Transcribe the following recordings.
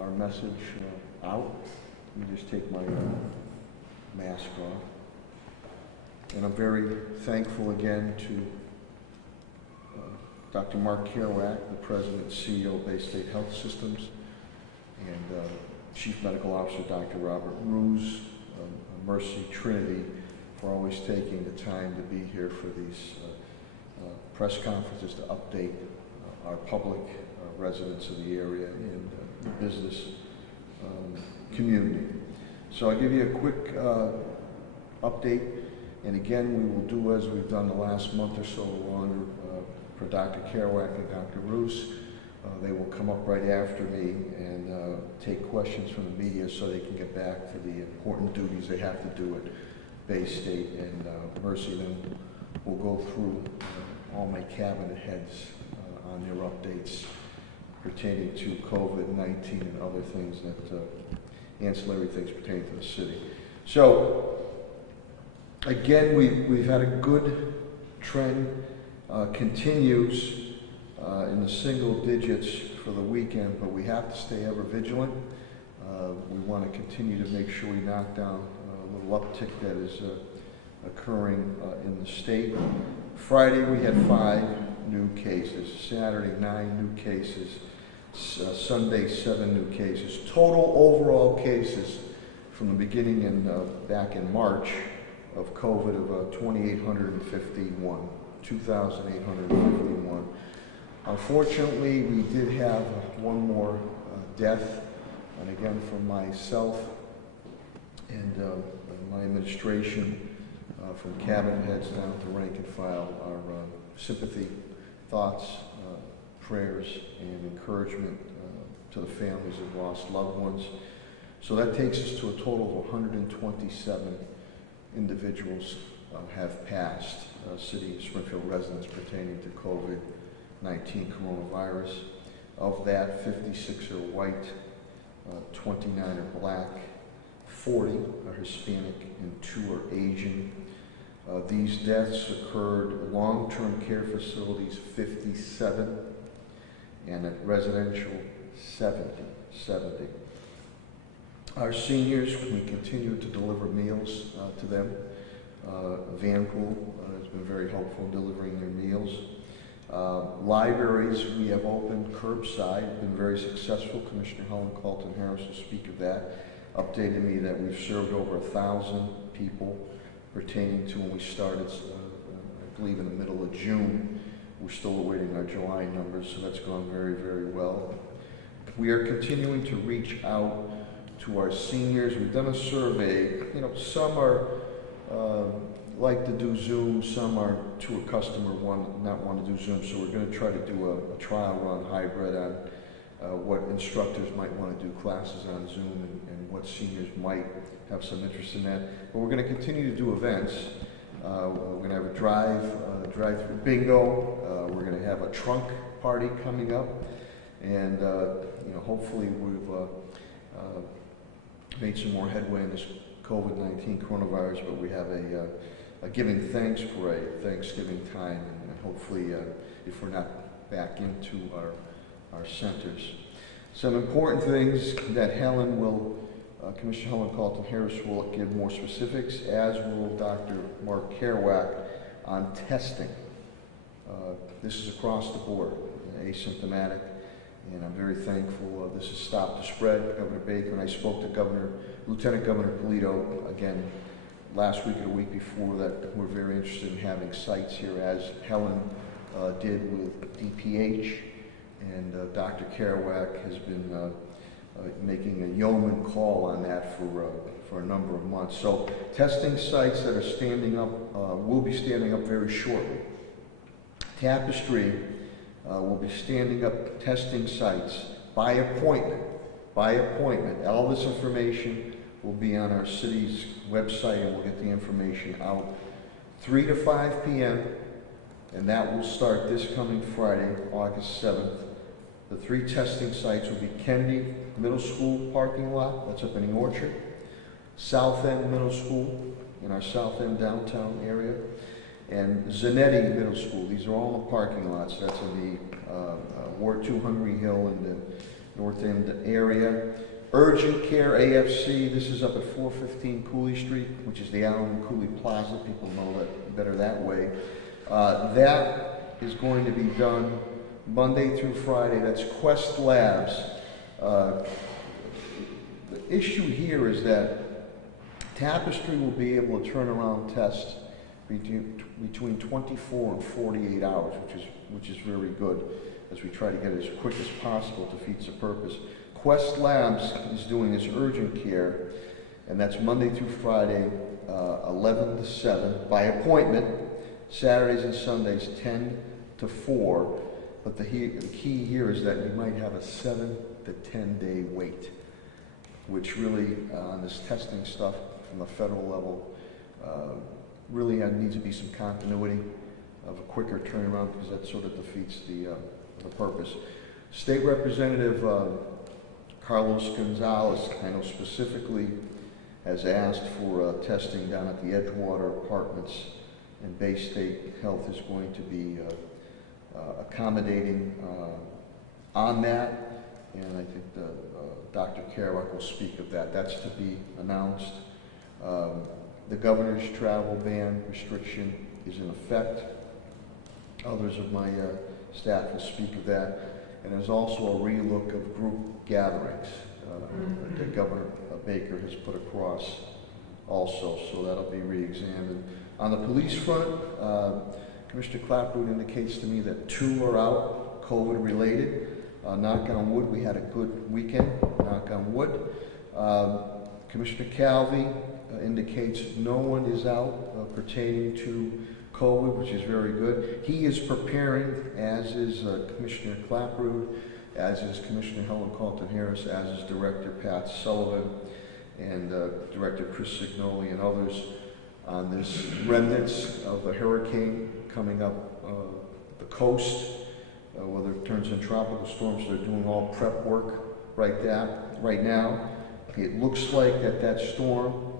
our message out. Let me just take my mask off. And I'm very thankful again to Dr. Mark Kerouac, the President and CEO of Bay State Health Systems, and Chief Medical Officer Dr. Robert Ruse, Mercy Trinity, for always taking the time to be here for these press conferences to update our public, residents of the area, and the business community. So I'll give you a quick update, and again, we will do as we've done the last month or so longer for Dr. Kerouac and Dr. Roos. They will come up right after me and take questions from the media so they can get back to the important duties they have to do at Bay State and Mercy. Then we'll go through all my cabinet heads on their updates pertaining to COVID-19 and other things that, ancillary things pertaining to the city. So, again, we've had a good trend, continues in the single digits for the weekend, but we have to stay ever vigilant. We want to continue to make sure we knock down a little uptick that is occurring in the state. Friday we had 5 new cases, Saturday 9 new cases, Sunday 7 new cases. Total overall cases from the beginning and back in March of COVID of 2,851. 2,851. Unfortunately, we did have one more death, and again from myself and my administration, from cabinet heads down to rank and file, our sympathy, thoughts, prayers, and encouragement to the families of lost loved ones. So that takes us to a total of 127 individuals have passed, City of Springfield residents pertaining to COVID-19 coronavirus. Of that, 56 are white, 29 are black, 40 are Hispanic, and 2 are Asian. These deaths occurred long-term care facilities, 57, and at residential, 70. Our seniors, we continue to deliver meals to them. Vanpool has been very helpful in delivering their meals. Libraries, we have opened curbside, been very successful. Commissioner Helen Colton Harris will speak of that, updated me that we've served over 1,000 people pertaining to when we started, I believe in the middle of June. We're still awaiting our July numbers, so that's gone very, very well. We are continuing to reach out to our seniors. We've done a survey. You know, some are like to do Zoom, some are too accustomed or not want to do Zoom, so we're going to try to do a trial run hybrid on what instructors might want to do classes on Zoom and what seniors might have some interest in that. But we're going to continue to do events. We're going to have a drive-through bingo. We're going to have a trunk party coming up, and you know, hopefully we've made some more headway in this COVID-19 coronavirus. But we have a giving thanks parade, Thanksgiving time, and hopefully, if we're not back into our centers. Some important things that Helen will, Commissioner Helen Colton Harris will give more specifics, as will Dr. Mark Kerouac on testing. This is across the board, asymptomatic, and I'm very thankful this has stopped the spread. Governor Baker and I spoke to Lieutenant Governor Polito again last week or the week before that. We're very interested in having sites here, as Helen did with DPH, and Dr. Kerouac has been making a yeoman call on that for a number of months. So testing sites that are standing up will be standing up very shortly. Tapestry will be standing up testing sites by appointment. All this information will be on our city's website, and we'll get the information out 3 to 5 p.m. and that will start this coming Friday, August 7th. The 3 testing sites will be Kennedy Middle School parking lot, that's up in the Orchard, South End Middle School in our South End downtown area, and Zanetti Middle School. These are all the parking lots. That's in the Ward 2 Hungry Hill and North End area. Urgent Care AFC, this is up at 415 Cooley Street, which is the Allen Cooley Plaza. People know that better that way. That is going to be done Monday through Friday. That's Quest Labs. The issue here is that Tapestry will be able to turn around tests between 24 and 48 hours, which is very good, as we try to get it as quick as possible. Defeats the purpose. Quest Labs is doing this urgent care, and that's Monday through Friday, 11 to 7, by appointment. Saturdays and Sundays, 10 to 4. But the key here is that you might have a 7 to 10 day wait, which really, on this testing stuff from the federal level, really needs to be some continuity of a quicker turnaround, because that sort of defeats the purpose. State Representative Carlos Gonzalez, I know specifically, has asked for testing down at the Edgewater Apartments, and Bay State Health is going to be accommodating on that, and I think Dr. Kerouac will speak of that. That's to be announced. The governor's travel ban restriction is in effect. Others of my staff will speak of that. And there's also a relook of group gatherings that Governor Baker has put across also, so that'll be re-examined. On the police front, Commissioner Clapwood indicates to me that 2 are out, COVID related. Knock on wood, we had a good weekend, knock on wood. Commissioner Calvi indicates no one is out pertaining to COVID, which is very good. He is preparing, as is Commissioner Clapwood, as is Commissioner Helen Carlton-Harris, as is Director Pat Sullivan, and Director Chris Signoli and others, on this remnants of a hurricane coming up the coast, whether it turns into tropical storms. They're doing all prep work right now. It looks like that storm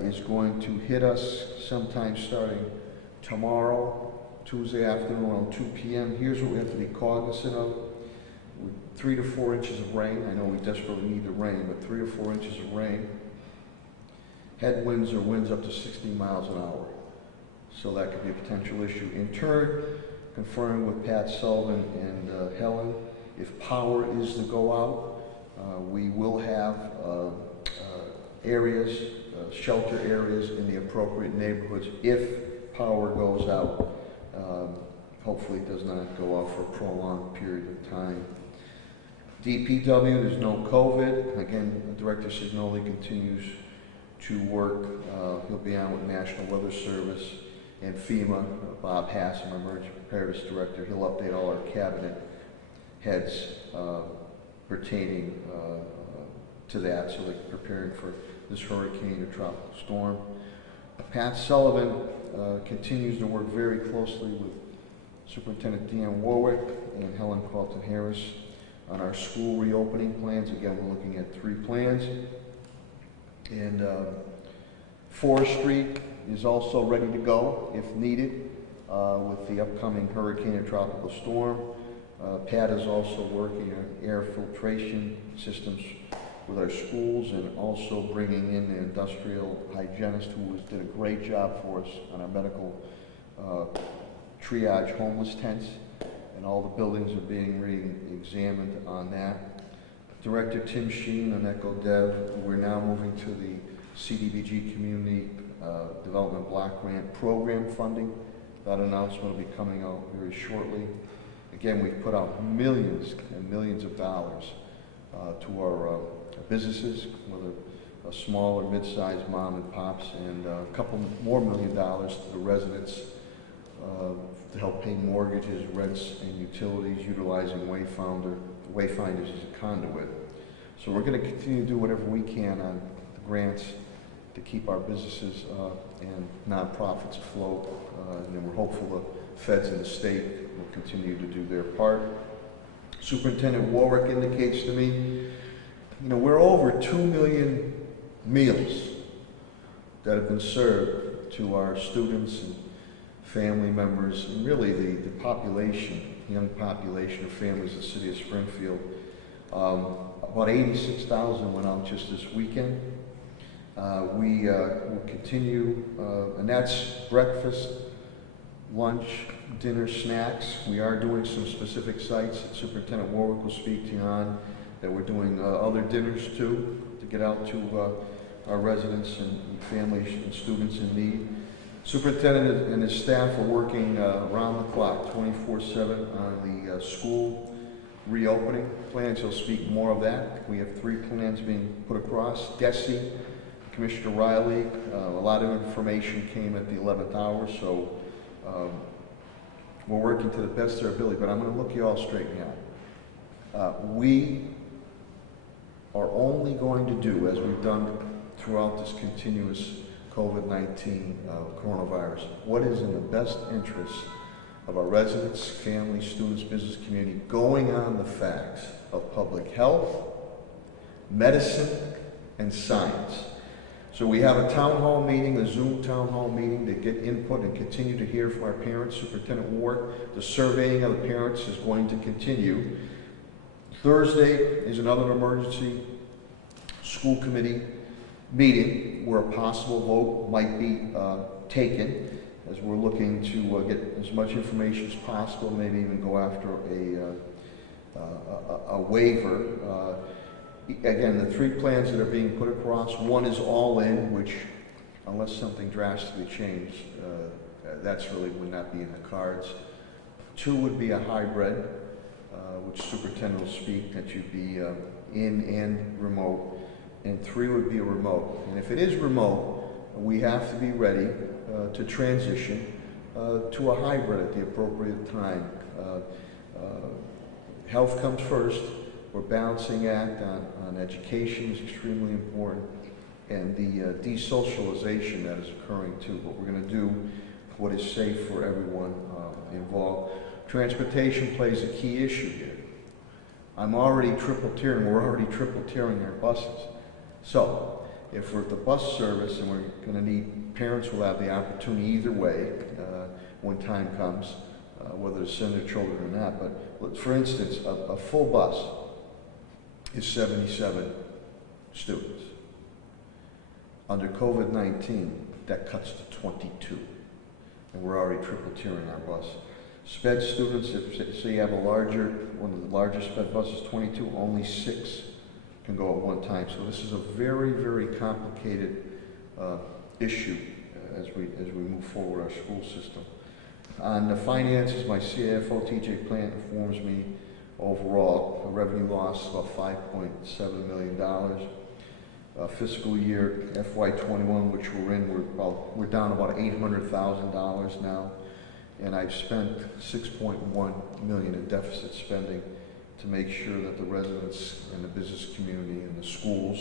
is going to hit us sometime starting tomorrow, Tuesday afternoon around 2 p.m. Here's what we have to be cognizant of. With 3 to 4 inches of rain, I know we desperately need the rain, but 3 or 4 inches of rain, headwinds or winds up to 60 miles an hour. So that could be a potential issue. In turn, confirming with Pat Sullivan and Helen, if power is to go out, we will have areas, shelter areas in the appropriate neighborhoods if power goes out. Hopefully it does not go out for a prolonged period of time. DPW, there's no COVID. Again, Director Signoli continues to work. He'll be on with National Weather Service and FEMA. Bob Hassam, our Emergency Preparedness Director, he'll update all our cabinet heads pertaining to that, so they're preparing for this hurricane or tropical storm. Pat Sullivan continues to work very closely with Superintendent Dan Warwick and Helen Carlton-Harris on our school reopening plans. Again, we're looking at 3 plans. And forestry is also ready to go if needed with the upcoming hurricane or tropical storm. Pat is also working on air filtration systems with our schools, and also bringing in an industrial hygienist who did a great job for us on our medical triage homeless tents, and all the buildings are being re-examined on that. Director Tim Sheen on EcoDev, we're now moving to the CDBG Community Development Block Grant Program funding. That announcement will be coming out very shortly. Again, we've put out millions and millions of dollars to our businesses, whether small or mid-sized mom and pops, and a couple more $1 million to the residents to help pay mortgages, rents, and utilities, utilizing Wayfinders as a conduit. So we're going to continue to do whatever we can on the grants to keep our businesses and nonprofits afloat, and we're hopeful the feds and the state will continue to do their part. Superintendent Warwick indicates to me, we're over 2 million meals that have been served to our students and family members, and really the population, young population of families in the city of Springfield. About 86,000 went out just this weekend. We will continue, and that's breakfast, lunch, dinner, snacks. We are doing some specific sites that Superintendent Warwick will speak to you on, that we're doing other dinners too, to get out to our residents and families and students in need. Superintendent and his staff are working around the clock, 24/7 on the school reopening plans. He'll speak more of that. We have 3 plans being put across. DESE, Commissioner Riley, a lot of information came at the 11th hour, so we're working to the best of our ability, but I'm going to look you all straight in the eye. We are only going to do, as we've done throughout this continuous COVID-19 coronavirus, what is in the best interest of our residents, families, students, business community, going on the facts of public health, medicine, and science. So we have a town hall meeting, a Zoom town hall meeting, to get input and continue to hear from our parents. Superintendent Warwick, the surveying of the parents is going to continue. Thursday is another emergency school committee meeting where a possible vote might be taken, as we're looking to get as much information as possible, maybe even go after a waiver. Again, the 3 plans that are being put across, one is all in, which, unless something drastically changed, that's really would not be in the cards. 2 would be a hybrid, which superintendent will speak, that you'd be in and remote. And 3 would be a remote. And if it is remote, we have to be ready to transition to a hybrid at the appropriate time. Health comes first. We're balancing act on education is extremely important, and the desocialization that is occurring too. But we're going to do what is safe for everyone involved. Transportation plays a key issue here. I'm already triple tiering. We're already triple tiering our buses. So if we're at the bus service, and we're going to need, parents will have the opportunity either way when time comes, whether to send their children or not. But for instance, a full bus is 77 students. Under COVID-19, that cuts to 22. And we're already triple tiering our bus. SPED students, if say you have one of the larger SPED buses, 22, only 6 can go at one time. So this is a very, very complicated issue as we move forward our school system. On the finances, my CFO, TJ Plant, informs me overall a revenue loss of about $5.7 million. Fiscal year FY21, which we're in, we're down about $800,000 now, and I've spent $6.1 million in deficit spending to make sure that the residents and the business community and the schools,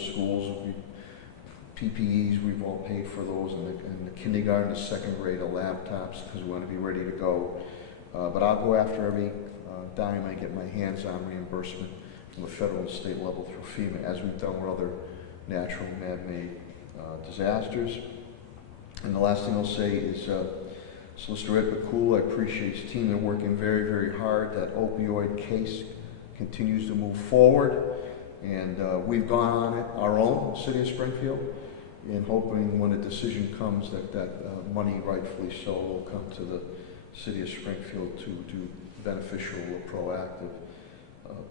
PPEs, we've all paid for those, and the kindergarten, the second grade, the laptops, because we want to be ready to go. But I'll go after every dime I get my hands on reimbursement from the federal and state level through FEMA, as we've done with other natural man-made disasters. And the last thing I'll say is Solicitor Ed McCool, I appreciate his team. They're working very, very hard. That opioid case continues to move forward, and we've gone on it our own, City of Springfield, and hoping when a decision comes that money, rightfully so, will come to the City of Springfield to do beneficial or proactive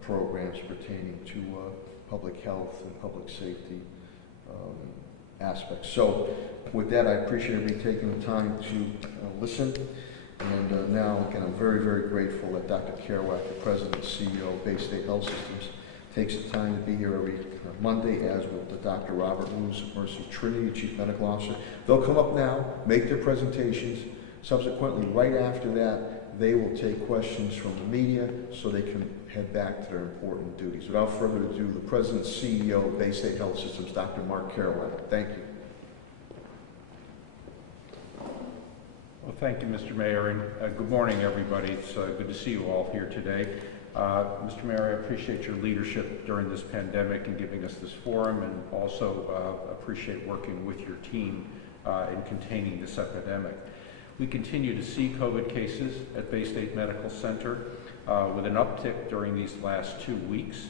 programs pertaining to public health and public safety aspects. So with that, I appreciate everybody taking the time to listen. And now, again, I'm very, very grateful that Dr. Kerouac, the President and CEO of Bay State Health Systems, takes the time to be here every Monday, as will Dr. Robert Roos of Mercy Trinity, Chief Medical Officer. They'll come up now, make their presentations. Subsequently, right after that, they will take questions from the media so they can head back to their important duties. Without further ado, the President and CEO of Bay State Health Systems, Dr. Mark Kerouac. Thank you. Well, thank you, Mr. Mayor, and good morning, everybody. It's good to see you all here today. Mr. Mayor, I appreciate your leadership during this pandemic and giving us this forum, and also appreciate working with your team in containing this epidemic. We continue to see COVID cases at Bay State Medical Center with an uptick during these last 2 weeks.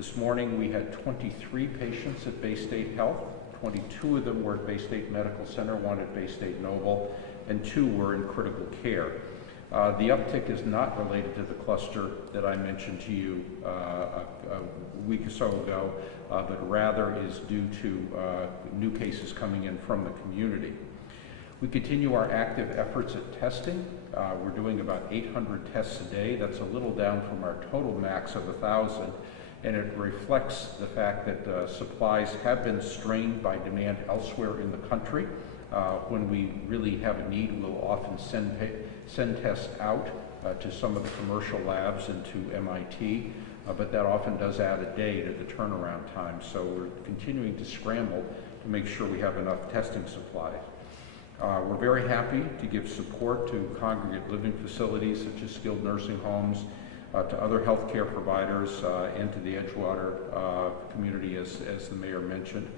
This morning we had 23 patients at Bay State Health. 22 of them were at Bay State Medical Center, 1 at Bay State Noble, and 2 were in critical care. The uptick is not related to the cluster that I mentioned to you a week or so ago, but rather is due to new cases coming in from the community. We continue our active efforts at testing. We're doing about 800 tests a day. That's a little down from our total max of 1,000, and it reflects the fact that supplies have been strained by demand elsewhere in the country. When we really have a need, we'll often send tests out to some of the commercial labs and to MIT, but that often does add a day to the turnaround time. So we're continuing to scramble to make sure we have enough testing supplies. We're very happy to give support to congregate living facilities such as skilled nursing homes, to other healthcare providers, and to the Edgewater community, as the mayor mentioned,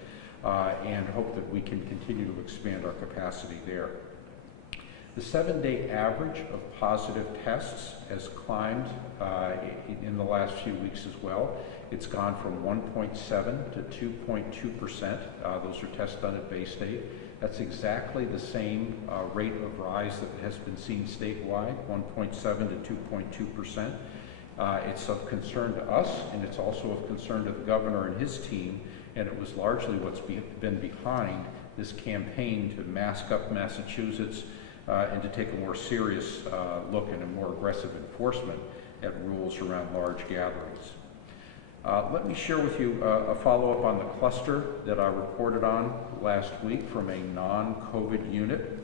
and hope that we can continue to expand our capacity there. The 7-day average of positive tests has climbed in the last few weeks as well. It's gone from 1.7 to 2.2%. Those are tests done at Bay State. That's exactly the same rate of rise that has been seen statewide, 1.7 to 2.2%. It's of concern to us, and it's also of concern to the governor and his team, and it was largely what's been behind this campaign to mask up Massachusetts and to take a more serious look and a more aggressive enforcement at rules around large gatherings. Let me share with you a follow-up on the cluster that I reported on last week from a non-COVID unit.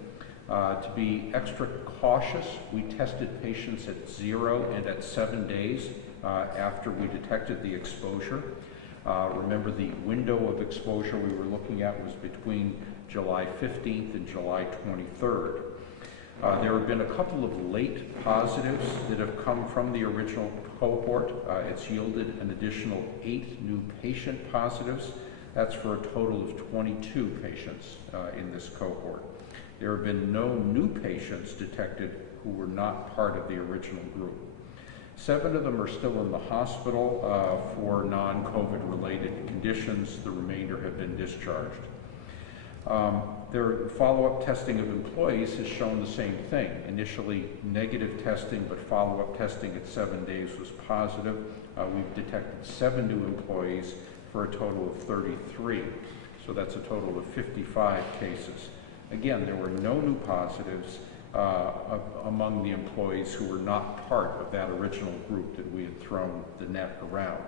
To be extra cautious, we tested patients at 0 and at 7 days after we detected the exposure. Remember, the window of exposure we were looking at was between July 15th and July 23rd. There have been a couple of late positives that have come from the original cohort. It's yielded an additional 8 new patient positives. That's for a total of 22 patients in this cohort. There have been no new patients detected who were not part of the original group. 7 of them are still in the hospital for non-COVID related conditions. The remainder have been discharged. Their follow-up testing of employees has shown the same thing. Initially negative testing, but follow-up testing at 7 days was positive. We've detected 7 new employees for a total of 33. So that's a total of 55 cases. Again, there were no new positives among the employees who were not part of that original group that we had thrown the net around.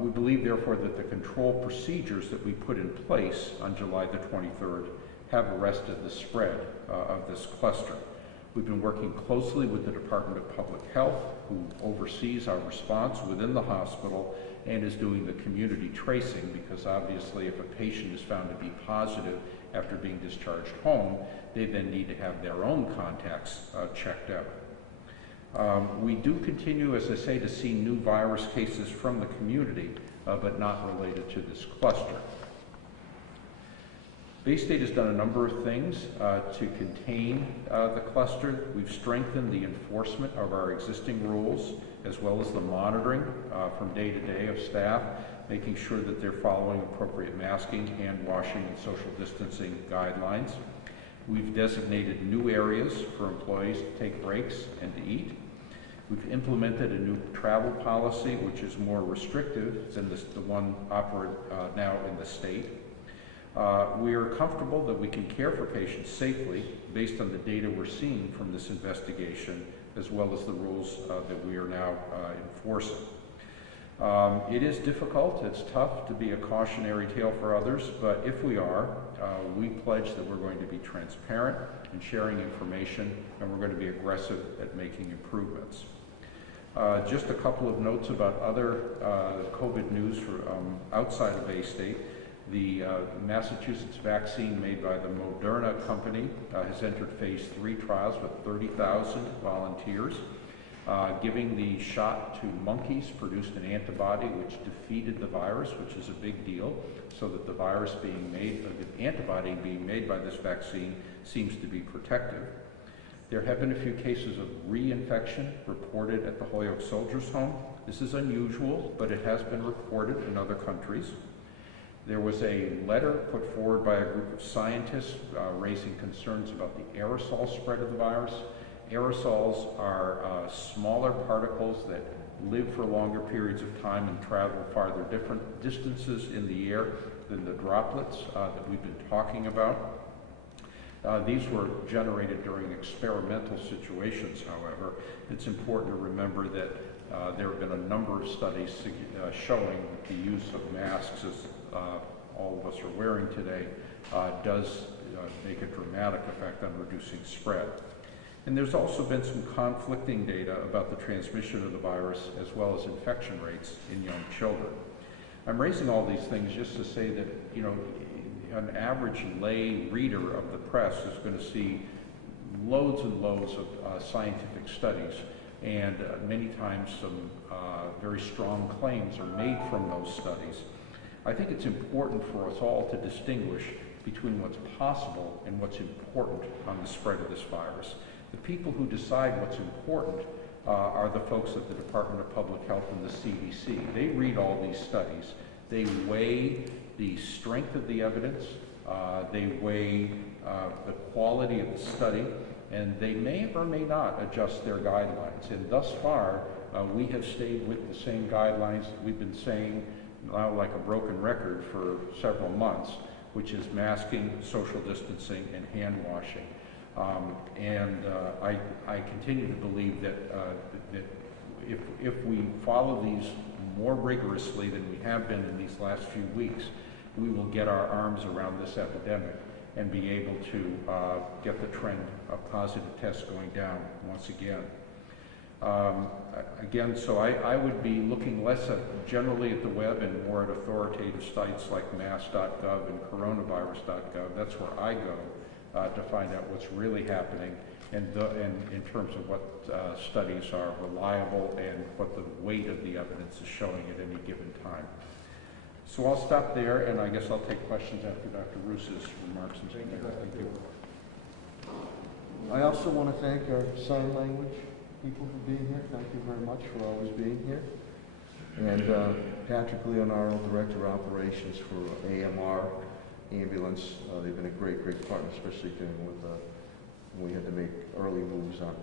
We believe, therefore, that the control procedures that we put in place on July the 23rd have arrested the spread of this cluster. We've been working closely with the Department of Public Health, who oversees our response within the hospital and is doing the community tracing, because obviously if a patient is found to be positive after being discharged home, they then need to have their own contacts checked out. We do continue, as I say, to see new virus cases from the community, but not related to this cluster. Bay State has done a number of things to contain the cluster. We've strengthened the enforcement of our existing rules, as well as the monitoring from day to day of staff, making sure that they're following appropriate masking, hand washing, and social distancing guidelines. We've designated new areas for employees to take breaks and to eat. We've implemented a new travel policy, which is more restrictive than the one operated now in the state. We are comfortable that we can care for patients safely based on the data we're seeing from this investigation, as well as the rules that we are now enforcing. It is difficult, it's tough to be a cautionary tale for others, but if we are, we pledge that we're going to be transparent in sharing information, and we're going to be aggressive at making improvements. Just a couple of notes about other COVID news for outside of Bay State. The Massachusetts vaccine made by the Moderna company has entered phase 3 trials with 30,000 volunteers. Giving the shot to monkeys produced an antibody which defeated the virus, which is a big deal, so that the virus being made, the antibody being made by this vaccine seems to be protective. There have been a few cases of reinfection reported at the Holyoke Soldiers' Home. This is unusual, but it has been reported in other countries. There was a letter put forward by a group of scientists raising concerns about the aerosol spread of the virus. Aerosols are smaller particles that live for longer periods of time and travel farther different distances in the air than the droplets that we've been talking about. These were generated during experimental situations, however. It's important to remember that there have been a number of studies showing that the use of masks, as all of us are wearing today, does make a dramatic effect on reducing spread. And there's also been some conflicting data about the transmission of the virus as well as infection rates in young children. I'm raising all these things just to say that, you know, an average lay reader of the press is going to see loads and loads of scientific studies, and many times some very strong claims are made from those studies. I think it's important for us all to distinguish between what's possible and what's important on the spread of this virus. The people who decide what's important are the folks at the Department of Public Health and the CDC. They read all these studies. They weigh the strength of the evidence, they weigh the quality of the study, and they may or may not adjust their guidelines. And thus far, we have stayed with the same guidelines that we've been saying now like a broken record for several months, which is masking, social distancing, and hand washing. I continue to believe that, if we follow these more rigorously than we have been in these last few weeks, we will get our arms around this epidemic and be able to get the trend of positive tests going down once again. So I would be looking less generally at the web and more at authoritative sites like mass.gov and coronavirus.gov. That's where I go to find out what's really happening and in terms of what studies are reliable and what the weight of the evidence is showing at any given time. So I'll stop there, and I guess I'll take questions after Dr. Roos's remarks. Thank you. I also want to thank our sign language people for being here. Thank you very much for always being here. And Patrick Leonardo, Director of Operations for AMR Ambulance. They've been a great partner, especially dealing with when we had to make early moves on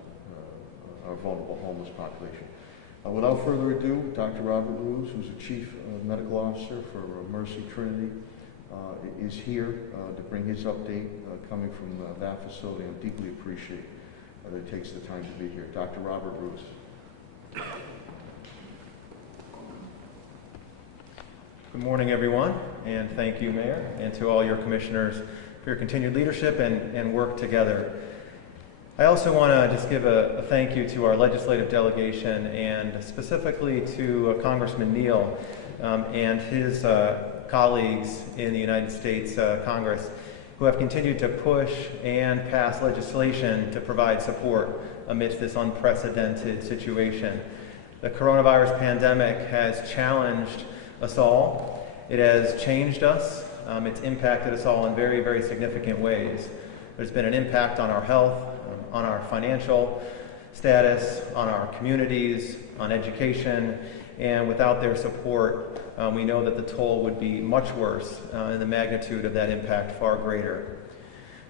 our vulnerable homeless population. Without further ado, Dr. Robert Roos, who's the Chief Medical Officer for Mercy Trinity, is here to bring his update coming from that facility. I deeply appreciate that he takes the time to be here. Dr. Robert Roos. Good morning, everyone, and thank you, Mayor, and to all your commissioners for your continued leadership and work together. I also want to just give a thank you to our legislative delegation and specifically to Congressman Neal and his colleagues in the United States Congress who have continued to push and pass legislation to provide support amidst this unprecedented situation. The coronavirus pandemic has challenged us all. It has changed us. It's impacted us all in very, very significant ways. There's been an impact on our health, on our financial status, on our communities, on education, and without their support, we know that the toll would be much worse and the magnitude of that impact far greater.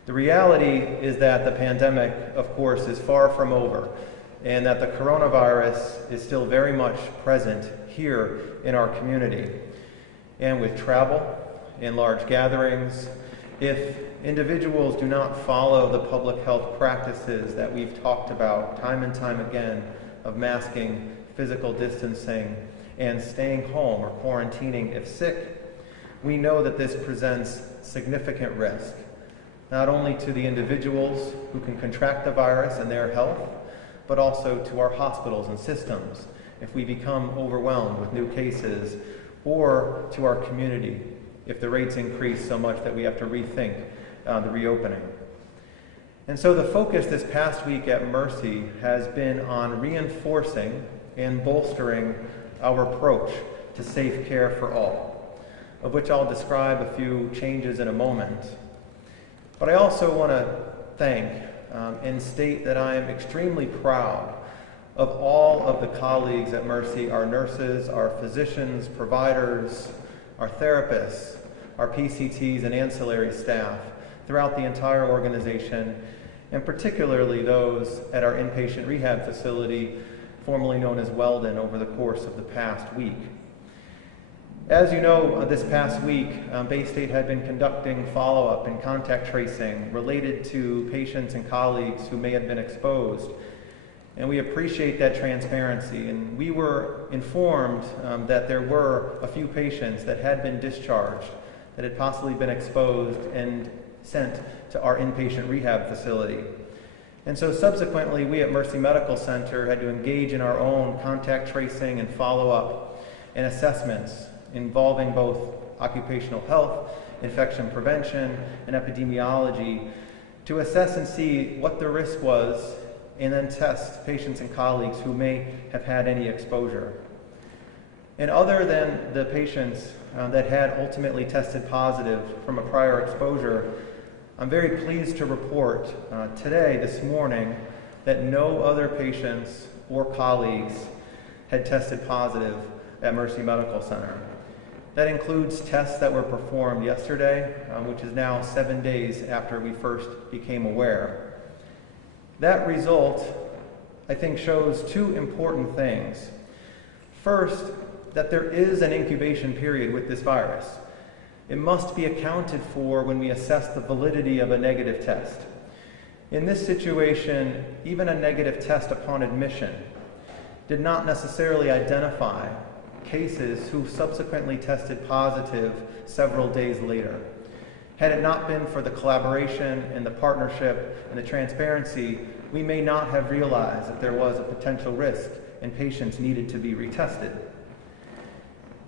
The reality is that the pandemic, of course, is far from over, and that the coronavirus is still very much present here in our community. And with travel, in large gatherings, if individuals do not follow the public health practices that we've talked about time and time again of masking, physical distancing, and staying home or quarantining if sick, we know that this presents significant risk, not only to the individuals who can contract the virus and their health, but also to our hospitals and systems if we become overwhelmed with new cases, or to our community if the rates increase so much that we have to rethink the reopening. And so the focus this past week at Mercy has been on reinforcing and bolstering our approach to safe care for all, of which I'll describe a few changes in a moment. But I also want to thank and state that I am extremely proud of all of the colleagues at Mercy, our nurses, our physicians, providers, our therapists, our PCTs and ancillary staff throughout the entire organization, and particularly those at our inpatient rehab facility, formerly known as Weldon, over the course of the past week. As you know, this past week, Bay State had been conducting follow-up and contact tracing related to patients and colleagues who may have been exposed. And we appreciate that transparency. And we were informed that there were a few patients that had been discharged, that had possibly been exposed and sent to our inpatient rehab facility. And so subsequently, we at Mercy Medical Center had to engage in our own contact tracing and follow-up and assessments involving both occupational health, infection prevention, and epidemiology to assess and see what the risk was and then test patients and colleagues who may have had any exposure. And other than the patients that had ultimately tested positive from a prior exposure, I'm very pleased to report today, this morning, that no other patients or colleagues had tested positive at Mercy Medical Center. That includes tests that were performed yesterday, which is now 7 days after we first became aware. That result, I think, shows two important things. First, that there is an incubation period with this virus. It must be accounted for when we assess the validity of a negative test. In this situation, even a negative test upon admission did not necessarily identify cases who subsequently tested positive several days later. Had it not been for the collaboration and the partnership and the transparency, we may not have realized that there was a potential risk and patients needed to be retested.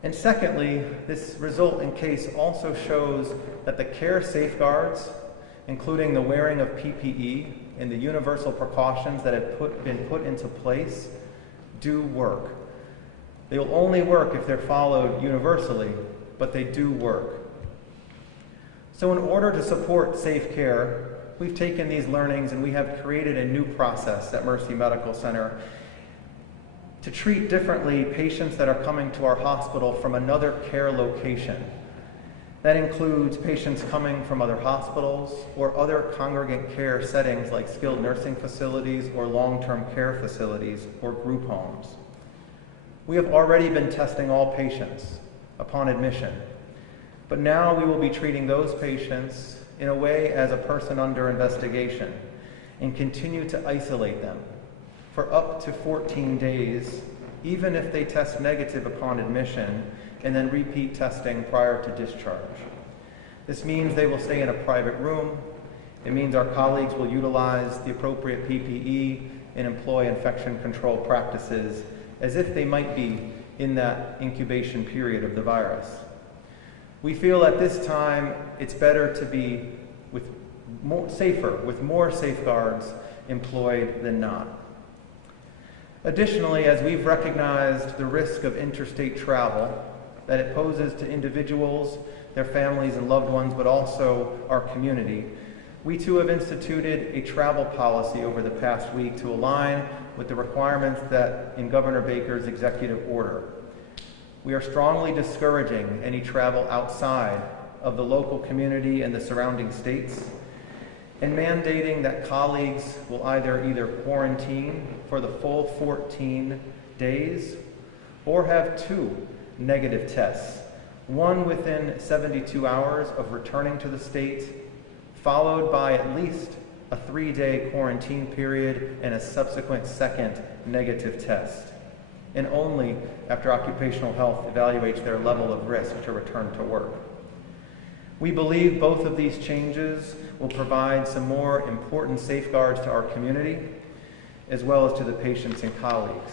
And secondly, this result in case also shows that the care safeguards, including the wearing of PPE and the universal precautions that have been put into place, do work. They will only work if they're followed universally, but they do work. So in order to support safe care, we've taken these learnings and we have created a new process at Mercy Medical Center to treat differently patients that are coming to our hospital from another care location. That includes patients coming from other hospitals or other congregate care settings like skilled nursing facilities or long-term care facilities or group homes. We have already been testing all patients upon admission, but now we will be treating those patients in a way as a person under investigation and continue to isolate them for up to 14 days, even if they test negative upon admission, and then repeat testing prior to discharge. This means they will stay in a private room. It means our colleagues will utilize the appropriate PPE and employ infection control practices as if they might be in that incubation period of the virus. We feel at this time it's better to be safer, with more safeguards employed than not. Additionally, as we've recognized the risk of interstate travel that it poses to individuals, their families and loved ones, but also our community, we too have instituted a travel policy over the past week to align with the requirements that in Governor Baker's executive order. We are strongly discouraging any travel outside of the local community and the surrounding states, and mandating that colleagues will either quarantine for the full 14 days or have 2 negative tests, one within 72 hours of returning to the state, followed by at least a 3-day quarantine period and a subsequent second negative test, and only after occupational health evaluates their level of risk to return to work. We believe both of these changes will provide some more important safeguards to our community, as well as to the patients and colleagues.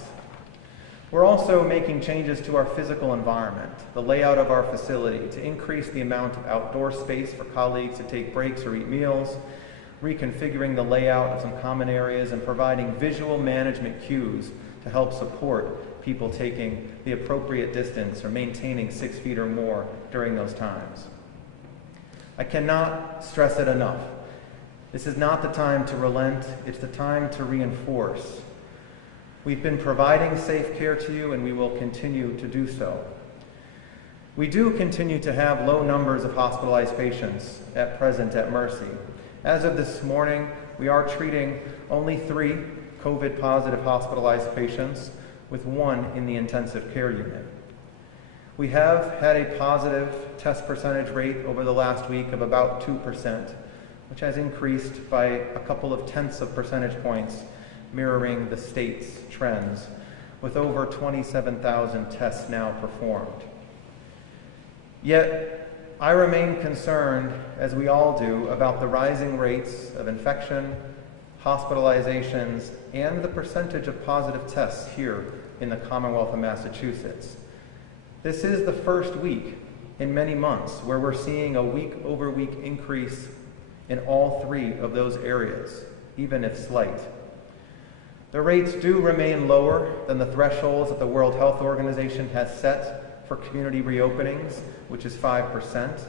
We're also making changes to our physical environment, the layout of our facility, to increase the amount of outdoor space for colleagues to take breaks or eat meals, reconfiguring the layout of some common areas, and providing visual management cues to help support people taking the appropriate distance or maintaining 6 feet or more during those times. I cannot stress it enough. This is not the time to relent, it's the time to reinforce. We've been providing safe care to you, and we will continue to do so. We do continue to have low numbers of hospitalized patients at present at Mercy. As of this morning, we are treating only 3 COVID-positive hospitalized patients, with 1 in the intensive care unit. We have had a positive test percentage rate over the last week of about 2%, which has increased by a couple of tenths of percentage points, mirroring the state's trends, with over 27,000 tests now performed. Yet, I remain concerned, as we all do, about the rising rates of infection, hospitalizations, and the percentage of positive tests here in the Commonwealth of Massachusetts. This is the first week in many months where we're seeing a week-over-week increase in all 3 of those areas, even if slight. The rates do remain lower than the thresholds that the World Health Organization has set for community reopenings, which is 5%.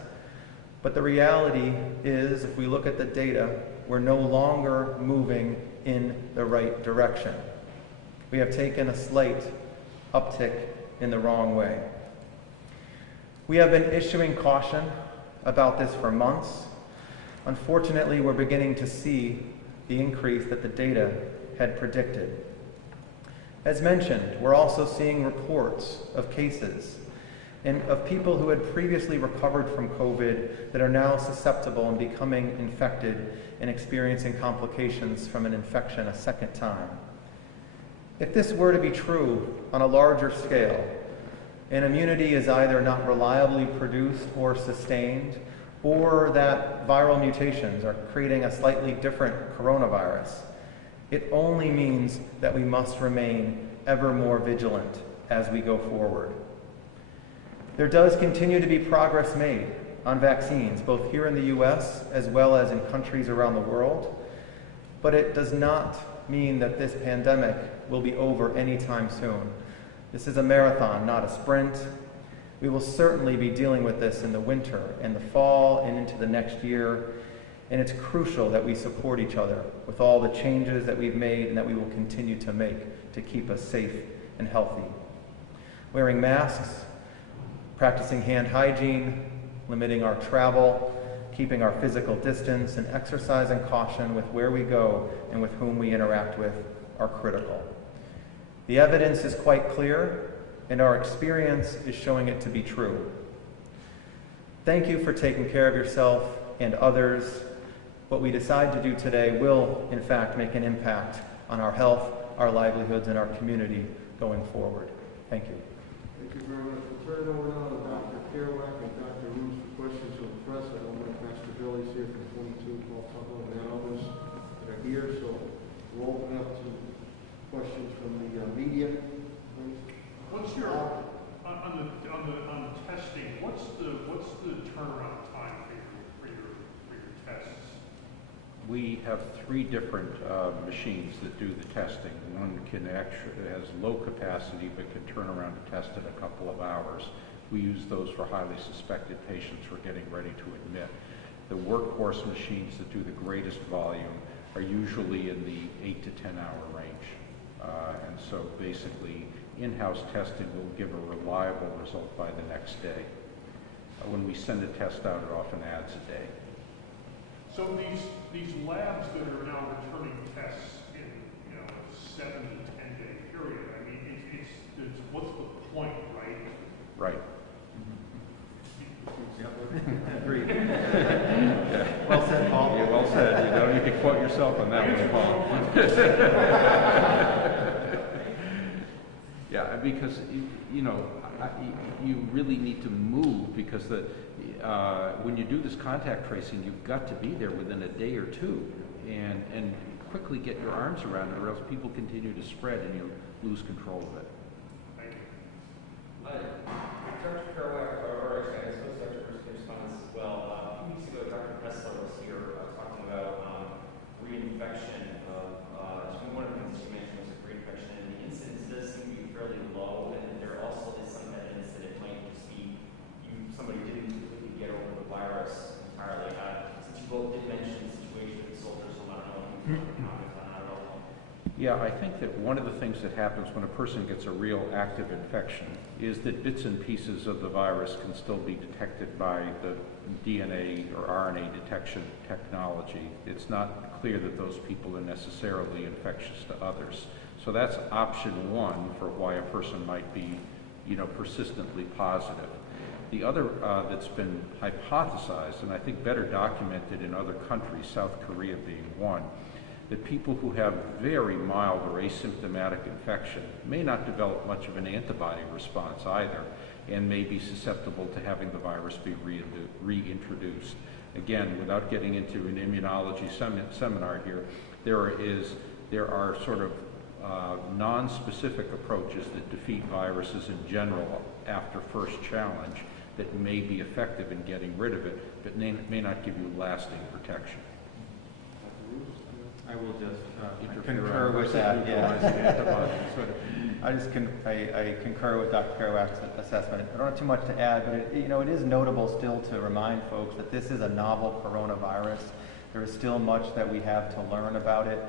But the reality is, if we look at the data, we're no longer moving in the right direction. We have taken a slight uptick in the wrong way. We have been issuing caution about this for months. Unfortunately, we're beginning to see the increase that the data had predicted. As mentioned, we're also seeing reports of cases and of people who had previously recovered from COVID that are now susceptible and becoming infected and experiencing complications from an infection a second time. If this were to be true on a larger scale, and immunity is either not reliably produced or sustained, or that viral mutations are creating a slightly different coronavirus, it only means that we must remain ever more vigilant as we go forward. There does continue to be progress made on vaccines, both here in the U.S. as well as in countries around the world, but it does not mean that this pandemic will be over anytime soon. This is a marathon, not a sprint. We will certainly be dealing with this in the winter and the fall and into the next year, and it's crucial that we support each other with all the changes that we've made and that we will continue to make to keep us safe and healthy. Wearing masks, practicing hand hygiene, limiting our travel, keeping our physical distance, and exercising caution with where we go and with whom we interact with are critical. The evidence is quite clear, and our experience is showing it to be true. Thank you for taking care of yourself and others. What we decide to do today will, in fact, make an impact on our health, our livelihoods, and our community going forward. Thank you. Thank you very much. We'll turn it over now to Dr. Kerouac and Dr. Roos for questions from the press. I don't know if Pastor Billy's here from 22, Paul Tuttle, and others that are here, so we'll open up to questions from the media, please. What's your on the testing? What's the turnaround time for your tests? We have 3 different machines that do the testing. One can actually has low capacity but can turn around a test in a couple of hours. We use those for highly suspected patients we're getting ready to admit. The workhorse machines that do the greatest volume are usually in the 8 to 10 hour range. And so basically, in-house testing will give a reliable result by the next day. When we send a test out, it often adds a day. So these labs that are now returning tests in a 7 to 10 day period. I mean, it's what's the point, right? Right. Agreed. Yeah. Well said, Paul. Yeah, well said. You can quote yourself on that one, Paul. Yeah, because you really need to move, because when you do this contact tracing, you've got to be there within a day or two, and quickly get your arms around it, or else people continue to spread and you lose control of it. Thank you. Dr. Kerouac, or actually, I suppose Dr. Bruce can respond to this as well. A few weeks ago, Dr. Pressler was here talking about reinfection of, one of the things she mentioned was reinfection, and the incidence does seem to be fairly low, and there also is some evidence that it might just be somebody didn't completely get over the virus entirely. Since you both did mention the situation with this old Yeah, I think that one of the things that happens when a person gets a real active infection is that bits and pieces of the virus can still be detected by the DNA or RNA detection technology. It's not clear that those people are necessarily infectious to others. So that's option one for why a person might be, persistently positive. The other that's been hypothesized, and I think better documented in other countries, South Korea being one, that people who have very mild or asymptomatic infection may not develop much of an antibody response either, and may be susceptible to having the virus be reintroduced. Again, without getting into an immunology seminar here, there are sort of non-specific approaches that defeat viruses in general after first challenge that may be effective in getting rid of it, but may not give you lasting protection. I will just concur with that. Yeah. I concur with Dr. Kerouac's assessment. I don't have too much to add, but it is notable still to remind folks that this is a novel coronavirus. There is still much that we have to learn about it.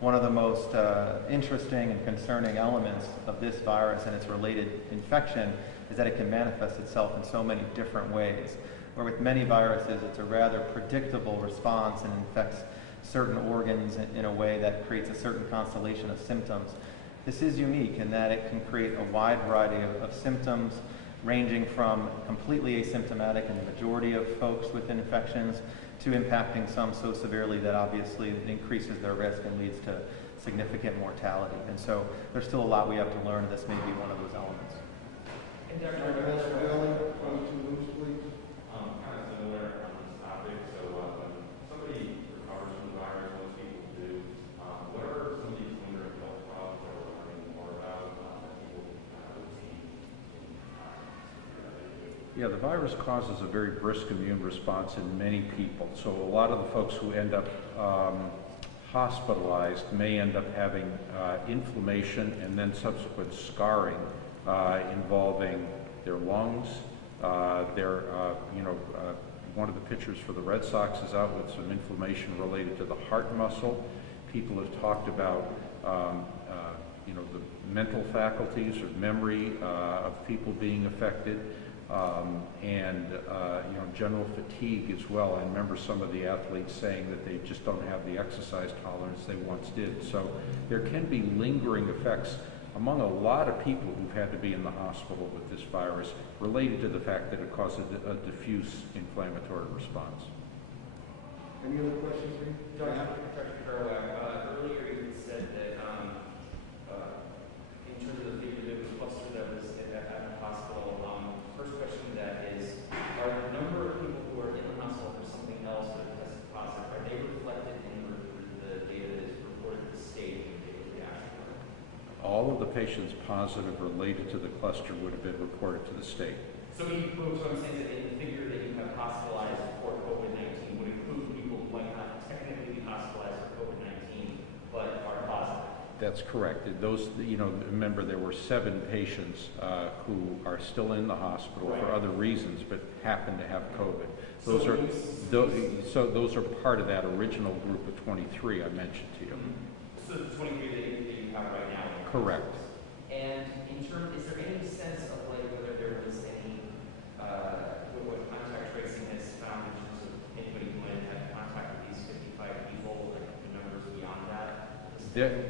One of the most interesting and concerning elements of this virus and its related infection is that it can manifest itself in so many different ways. Where with many viruses, it's a rather predictable response and infects certain organs in a way that creates a certain constellation of symptoms. This is unique in that it can create a wide variety of symptoms, ranging from completely asymptomatic in the majority of folks with infections to impacting some so severely that obviously it increases their risk and leads to significant mortality. And so there's still a lot we have to learn. This may be one of those elements. And Dr. Kind of similar on this topic. So when somebody recovers from the virus, most people do. What are some of these lingering health problems that we're learning more about that people would see? Yeah, the virus causes a very brisk immune response in many people. So a lot of the folks who end up hospitalized may end up having inflammation and then subsequent scarring involving their lungs. One of the pictures for the Red Sox is out with some inflammation related to the heart muscle. People have talked about the mental faculties or memory of people being affected. And general fatigue as well. I remember some of the athletes saying that they just don't have the exercise tolerance they once did. So there can be lingering effects among a lot of people who've had to be in the hospital with this virus related to the fact that it causes a diffuse inflammatory response. Any other questions for you? Dr. Kerouac, earlier you said that in terms of the cluster that was at the hospital, first question to that is, are the number of people who are in the hospital for something else that tested positive, are they reflected in the data that is reported to the state in the data of the actual? All of the patients positive related to the cluster would have been reported to the state. So I'm saying that in the figure that you have hospitalized for COVID-19 would include people who might not technically be hospitalized for COVID-19, but are positive. That's correct. Those, remember there were 7 patients who are still in the hospital for other reasons, but happen to have COVID. Those are part of that original group of 23 I mentioned to you. So the 23 that you have right now. Correct. And in terms, is there any sense of whether there was any what contact tracing has found in terms of anybody who might have had contact with these 55 people, like the numbers beyond that?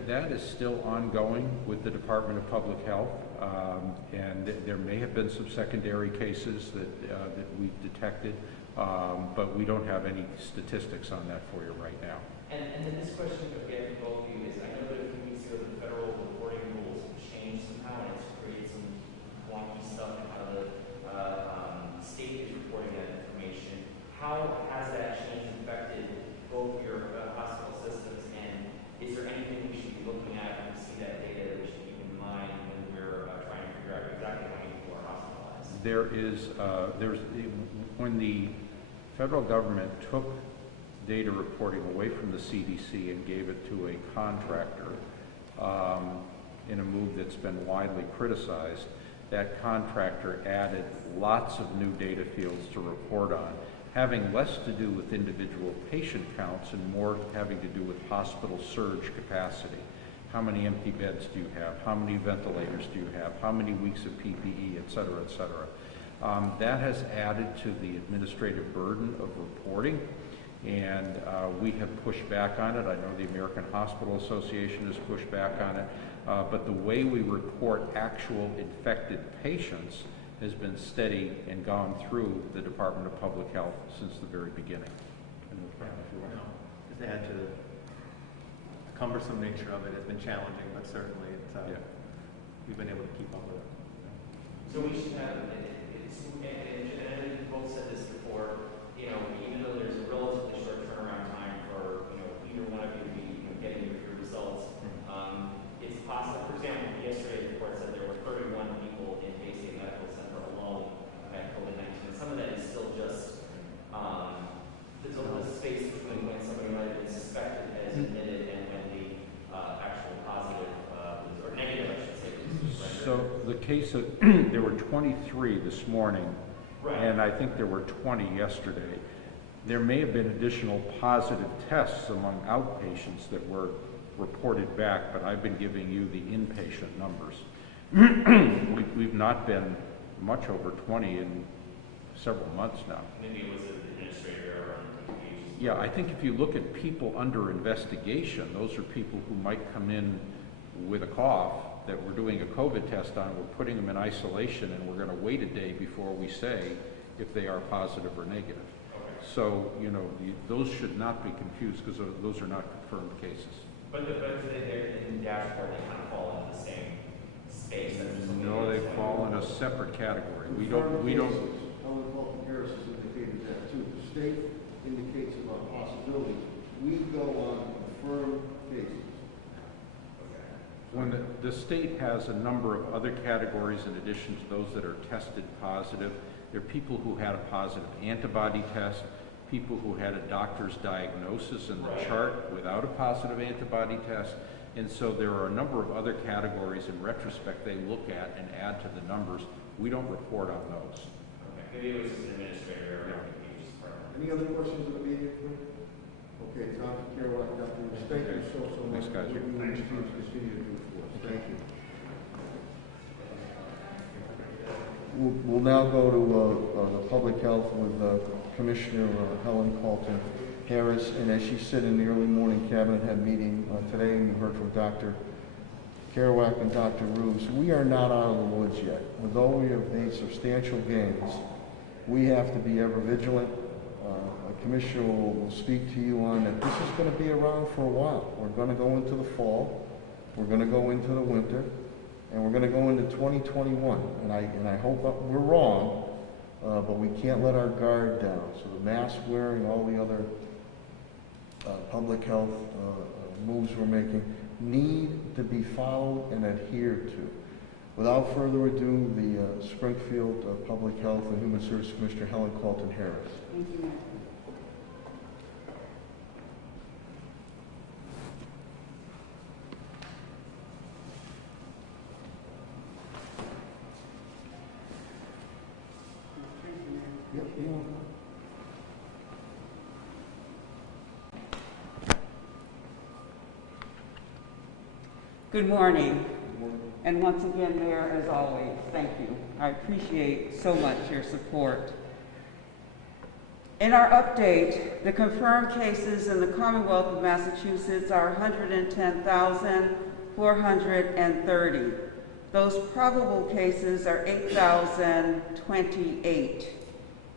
That is still ongoing with the Department of Public Health, and there may have been some secondary cases that we've detected, but we don't have any statistics on that for you right now. And then this question again for both of you is, I know that a few weeks ago the federal reporting rules have changed somehow, and it's created some wonky stuff in how the state is reporting that information. How has that change affected both your hospital systems, and is there anything we should be looking at when we see that data that we should keep in mind when we're trying to figure out exactly how many people are hospitalized? When the federal government took data reporting away from the CDC and gave it to a contractor in a move that's been widely criticized, that contractor added lots of new data fields to report on, having less to do with individual patient counts and more having to do with hospital surge capacity. How many empty beds do you have? How many ventilators do you have? How many weeks of PPE, et cetera, et cetera. That has added to the administrative burden of reporting, and we have pushed back on it. I know the American Hospital Association has pushed back on it, but the way we report actual infected patients has been steady and gone through the Department of Public Health since the very beginning. Just add to the cumbersome nature of it has been challenging, but certainly we've been able to keep up with it. So we should have, and you both said this before, even though there's a relatively short turnaround time for, either one of you to be getting your results, it's possible. For example, yesterday's report said there were 31 people in Bay State Medical Center alone at COVID-19. Some of that is still just there's a little space between when somebody might have been suspected as admitted and when the actual positive or negative, I should say, was rendered. So the case of, there were 23 this morning, Right. and I think there were 20 yesterday. There may have been additional positive tests among outpatients that were reported back, but I've been giving you the inpatient numbers. We've not been much over 20 in several months now. Maybe it was an administrator error on the page. Yeah, I think if you look at people under investigation, those are people who might come in with a cough that we're doing a COVID test on, we're putting them in isolation, and we're going to wait a day before we say if they are positive or negative. Okay. So, those should not be confused because those are not confirmed cases. But they're in the dashboard, they kind of fall into the same space. No, they fall in a separate category. We don't. Helen Colton Harris has indicated that too. The state indicates about possibilities. We go on confirmed cases. When the state has a number of other categories in addition to those that are tested positive, there are people who had a positive antibody test, people who had a doctor's diagnosis in the chart without a positive antibody test, and so there are a number of other categories in retrospect they look at and add to the numbers. We don't report on those. Okay, maybe it was just an administrator error. Any other questions of the meeting? Okay, Tom, Caroline, Dr. Lewis, thank you so much. Thanks, guys. What you and your teams continue to do for us. Thank you. We'll now go to the public health with Commissioner Helen Colton Harris. And as she said in the early morning cabinet head meeting today, and you heard from Dr. Kerouac and Dr. Ruse, we are not out of the woods yet. Although we have made substantial gains, we have to be ever vigilant. Commissioner will speak to you on that. This is going to be around for a while. We're going to go into the fall, we're going to go into the winter, and we're going to go into 2021. And I hope we're wrong, but we can't let our guard down. So the mask wearing, all the other public health moves we're making need to be followed and adhered to. Without further ado, the Springfield Public Health and Human Services Commissioner Helen Colton Harris. Thank you, Mayor. Yep, yeah. Good morning. And once again, Mayor, as always, thank you. I appreciate so much your support. In our update, the confirmed cases in the Commonwealth of Massachusetts are 110,430. Those probable cases are 8,028.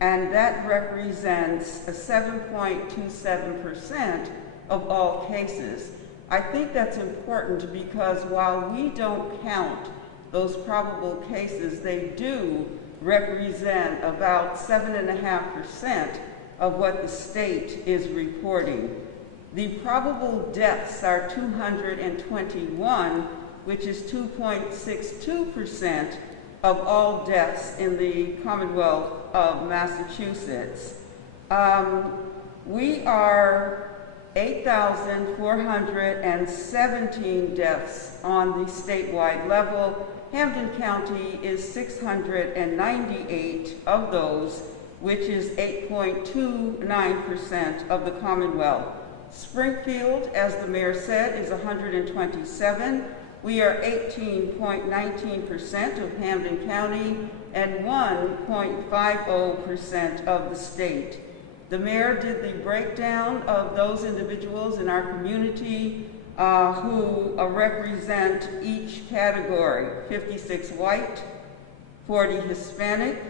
And that represents a 7.27% of all cases. I think that's important because while we don't count those probable cases, they do represent about 7.5% of what the state is reporting. The probable deaths are 221, which is 2.62% of all deaths in the Commonwealth of Massachusetts. We are 8,417 deaths on the statewide level. Hampden County is 698 of those, which is 8.29% of the Commonwealth. Springfield, as the mayor said, is 127. We are 18.19% of Hampden County and 1.50% of the state. The mayor did the breakdown of those individuals in our community who represent each category: 56 white, 40 Hispanic,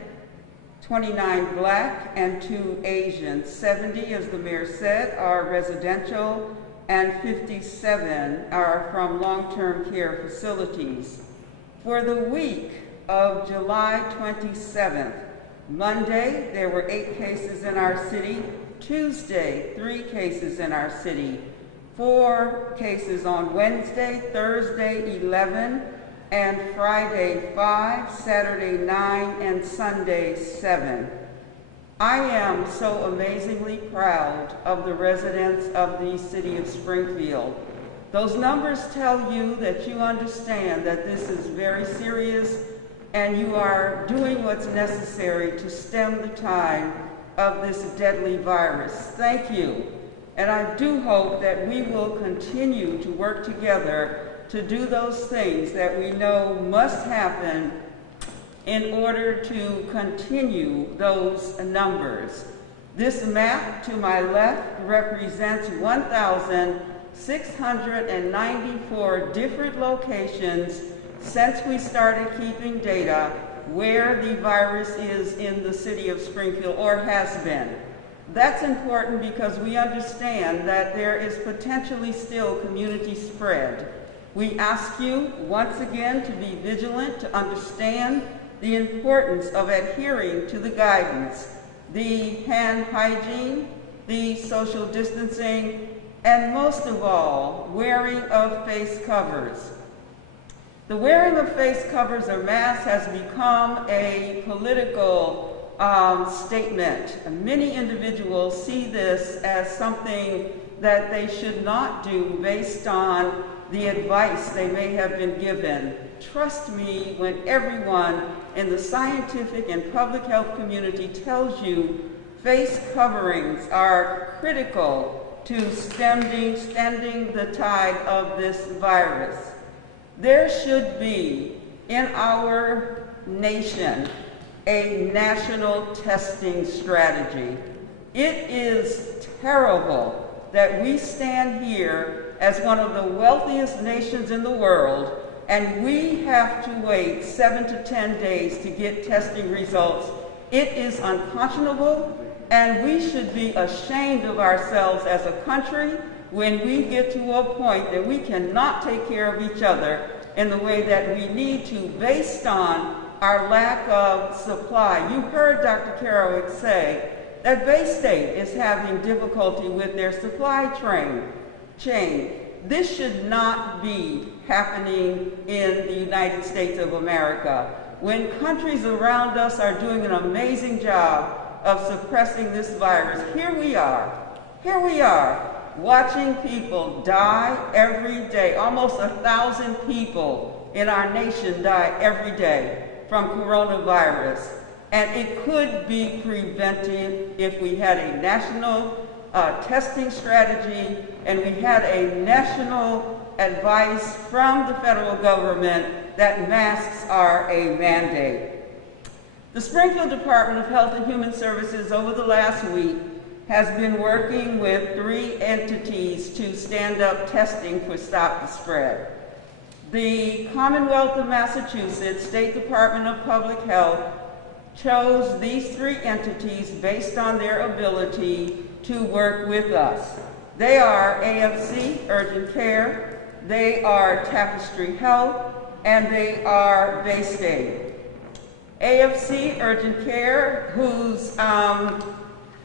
29 black, and 2 Asian. 70, as the mayor said, are residential, and 57 are from long-term care facilities. For the week of July 27th, Monday, there were 8 cases in our city. Tuesday, 3 cases in our city. 4 cases on Wednesday, Thursday, 11, and Friday, 5, Saturday, 9, and Sunday, 7. I am so amazingly proud of the residents of the city of Springfield. Those numbers tell you that you understand that this is very serious and you are doing what's necessary to stem the tide of this deadly virus. Thank you. And I do hope that we will continue to work together to do those things that we know must happen in order to continue those numbers. This map to my left represents 1,694 different locations since we started keeping data where the virus is in the city of Springfield, or has been. That's important because we understand that there is potentially still community spread. We ask you once again to be vigilant, to understand the importance of adhering to the guidance, the hand hygiene, the social distancing, and most of all, wearing of face covers. The wearing of face covers or masks has become a political statement. Many individuals see this as something that they should not do based on the advice they may have been given. Trust me when everyone in the scientific and public health community tells you face coverings are critical to stemming the tide of this virus. There should be in our nation a national testing strategy. It is terrible that we stand here as one of the wealthiest nations in the world and we have to wait 7 to 10 days to get testing results. It is unconscionable, and we should be ashamed of ourselves as a country when we get to a point that we cannot take care of each other in the way that we need to based on our lack of supply. You heard Dr. Carrowick say that Bay State is having difficulty with their supply chain. This should not be happening in the United States of America. When countries around us are doing an amazing job of suppressing this virus, here we are, watching people die every day. Almost 1,000 people in our nation die every day from coronavirus. And it could be prevented if we had a national testing strategy and we had a national advice from the federal government that masks are a mandate. The Springfield Department of Health and Human Services over the last week has been working with 3 entities to stand up testing for Stop the Spread. The Commonwealth of Massachusetts State Department of Public Health chose these 3 entities based on their ability to work with us. They are AFC, Urgent Care, they are Tapestry Health, and they are Bay State. AFC, Urgent Care, whose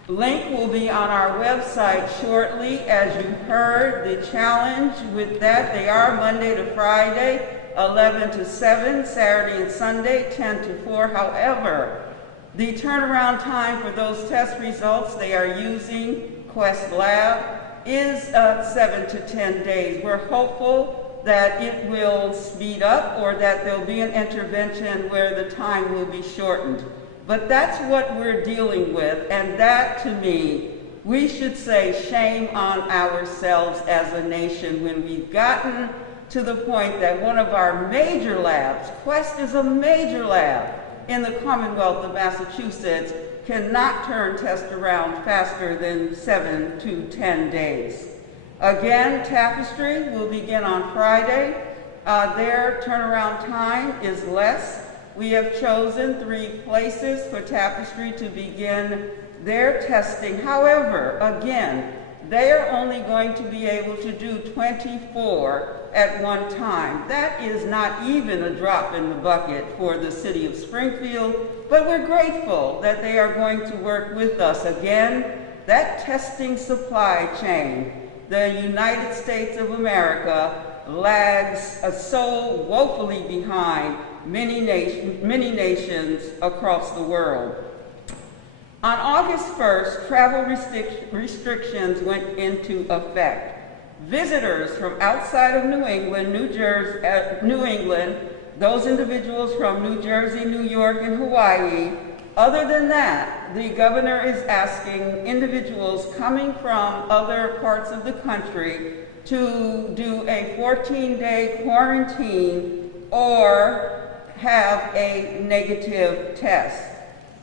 link will be on our website shortly. As you heard, the challenge with that, they are Monday to Friday, 11 to 7, Saturday and Sunday, 10 to 4. However, the turnaround time for those test results they are using, Quest Lab, is 7 to 10 days. We're hopeful that it will speed up or that there'll be an intervention where the time will be shortened. But that's what we're dealing with, and that to me We should say shame on ourselves as a nation when we've gotten to the point that one of our major labs, Quest is a major lab in the Commonwealth of Massachusetts, cannot turn tests around faster than 7 to 10 days. Again, Tapestry will begin on Friday. Their turnaround time is less. We have chosen 3 places for Tapestry to begin their testing. However, again, they are only going to be able to do 24 at one time. That is not even a drop in the bucket for the city of Springfield, but we're grateful that they are going to work with us. Again, that testing supply chain, the United States of America lags so woefully behind many nations across the world. On August 1st, travel restrictions went into effect. Visitors from outside of New England, those individuals from New Jersey, New York, and Hawaii, other than that, the governor is asking individuals coming from other parts of the country to do a 14-day quarantine or have a negative test.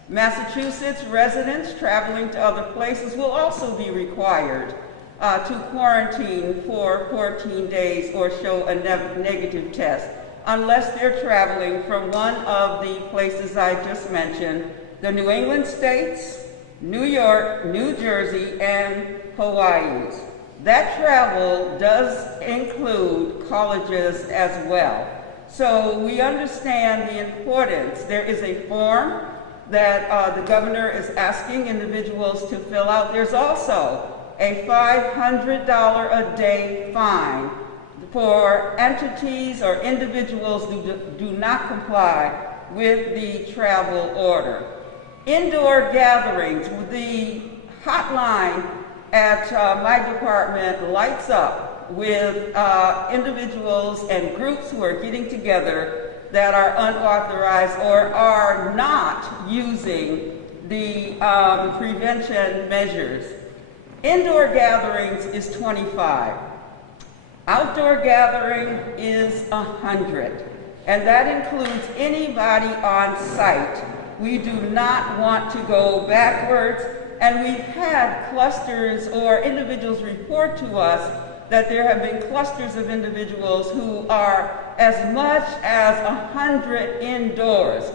Massachusetts residents traveling to other places will also be required to quarantine for 14 days or show a negative test, unless they're traveling from one of the places I just mentioned, the New England states, New York, New Jersey, and Hawaii. That travel does include colleges as well. So we understand the importance. There is a form that the governor is asking individuals to fill out. There's also a $500 a day fine for entities or individuals who do not comply with the travel order. Indoor gatherings, the hotline at my department lights up with individuals and groups who are getting together that are unauthorized or are not using the prevention measures. Indoor gatherings is 25. Outdoor gathering is 100. And that includes anybody on site. We do not want to go backwards. And we've had clusters or individuals report to us that there have been clusters of individuals who are as much as 100 indoors.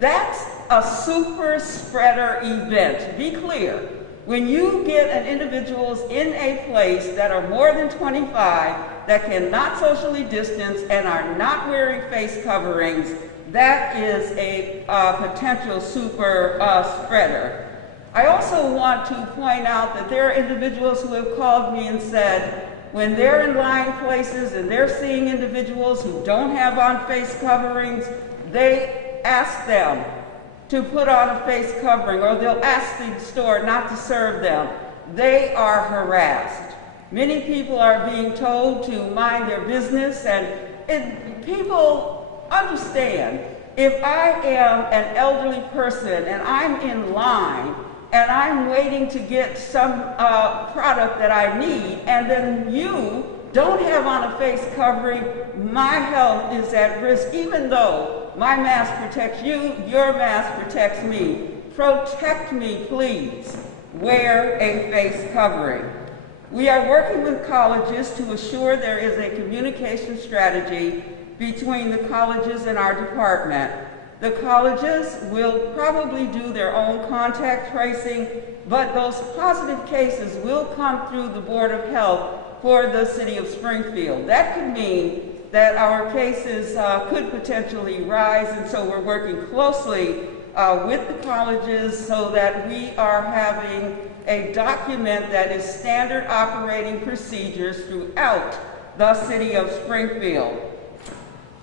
That's a super spreader event. Be clear. When you get an individuals in a place that are more than 25 that cannot socially distance and are not wearing face coverings, that is a potential super spreader. I also want to point out that there are individuals who have called me and said, when they're in line places and they're seeing individuals who don't have on face coverings, they ask them to put on a face covering, or they'll ask the store not to serve them. They are harassed. Many people are being told to mind their business, and people understand. If I am an elderly person and I'm in line and I'm waiting to get some product that I need, and then you don't have on a face covering, my health is at risk, even though my mask protects you, your mask protects me. Protect me, please. Wear a face covering. We are working with colleges to assure there is a communication strategy between the colleges and our department. The colleges will probably do their own contact tracing, but those positive cases will come through the Board of Health for the city of Springfield. That could mean that our cases could potentially rise, and so we're working closely with the colleges so that we are having a document that is standard operating procedures throughout the city of Springfield.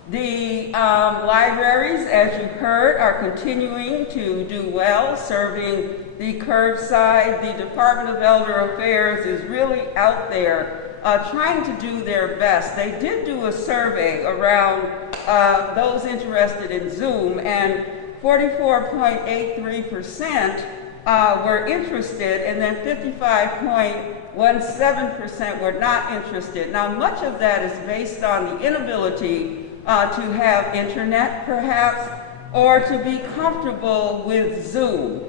The libraries, as you heard, are continuing to do well, serving the curbside. The Department of Elder Affairs is really out there trying to do their best. They did do a survey around those interested in Zoom, and 44.83% were interested, and then 55.17% were not interested. Now, much of that is based on the inability to have internet, perhaps, or to be comfortable with Zoom.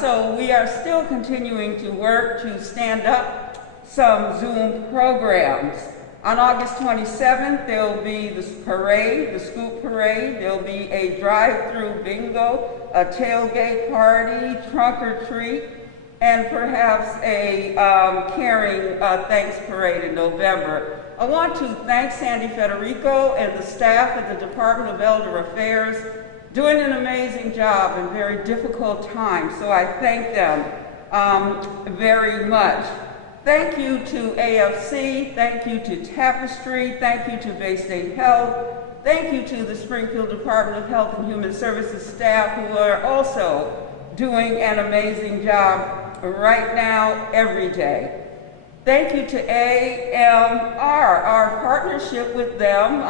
So we are still continuing to work to stand up some Zoom programs. On August 27th, there will be the parade, the Scoop Parade. There will be a drive-through bingo, a tailgate party, trunk or treat, and perhaps a caring thanks parade in November. I want to thank Sandy Federico and the staff at the Department of Elder Affairs, doing an amazing job in very difficult times, so I thank them very much. Thank you to AFC, thank you to Tapestry, thank you to Bay State Health, thank you to the Springfield Department of Health and Human Services staff who are also doing an amazing job right now, every day. Thank you to AMR, our partnership with them,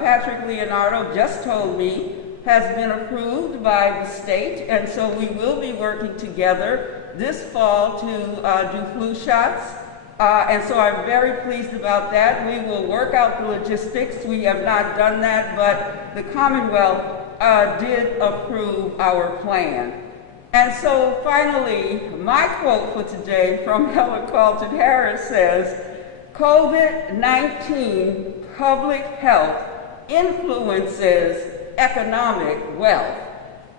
Patrick Leonardo just told me, has been approved by the state, and so we will be working together this fall to do flu shots, and so I'm very pleased about that. We will work out the logistics. We have not done that, but the Commonwealth did approve our plan. And so finally, my quote for today from Helen Carlton Harris says, COVID-19 public health influences economic wealth.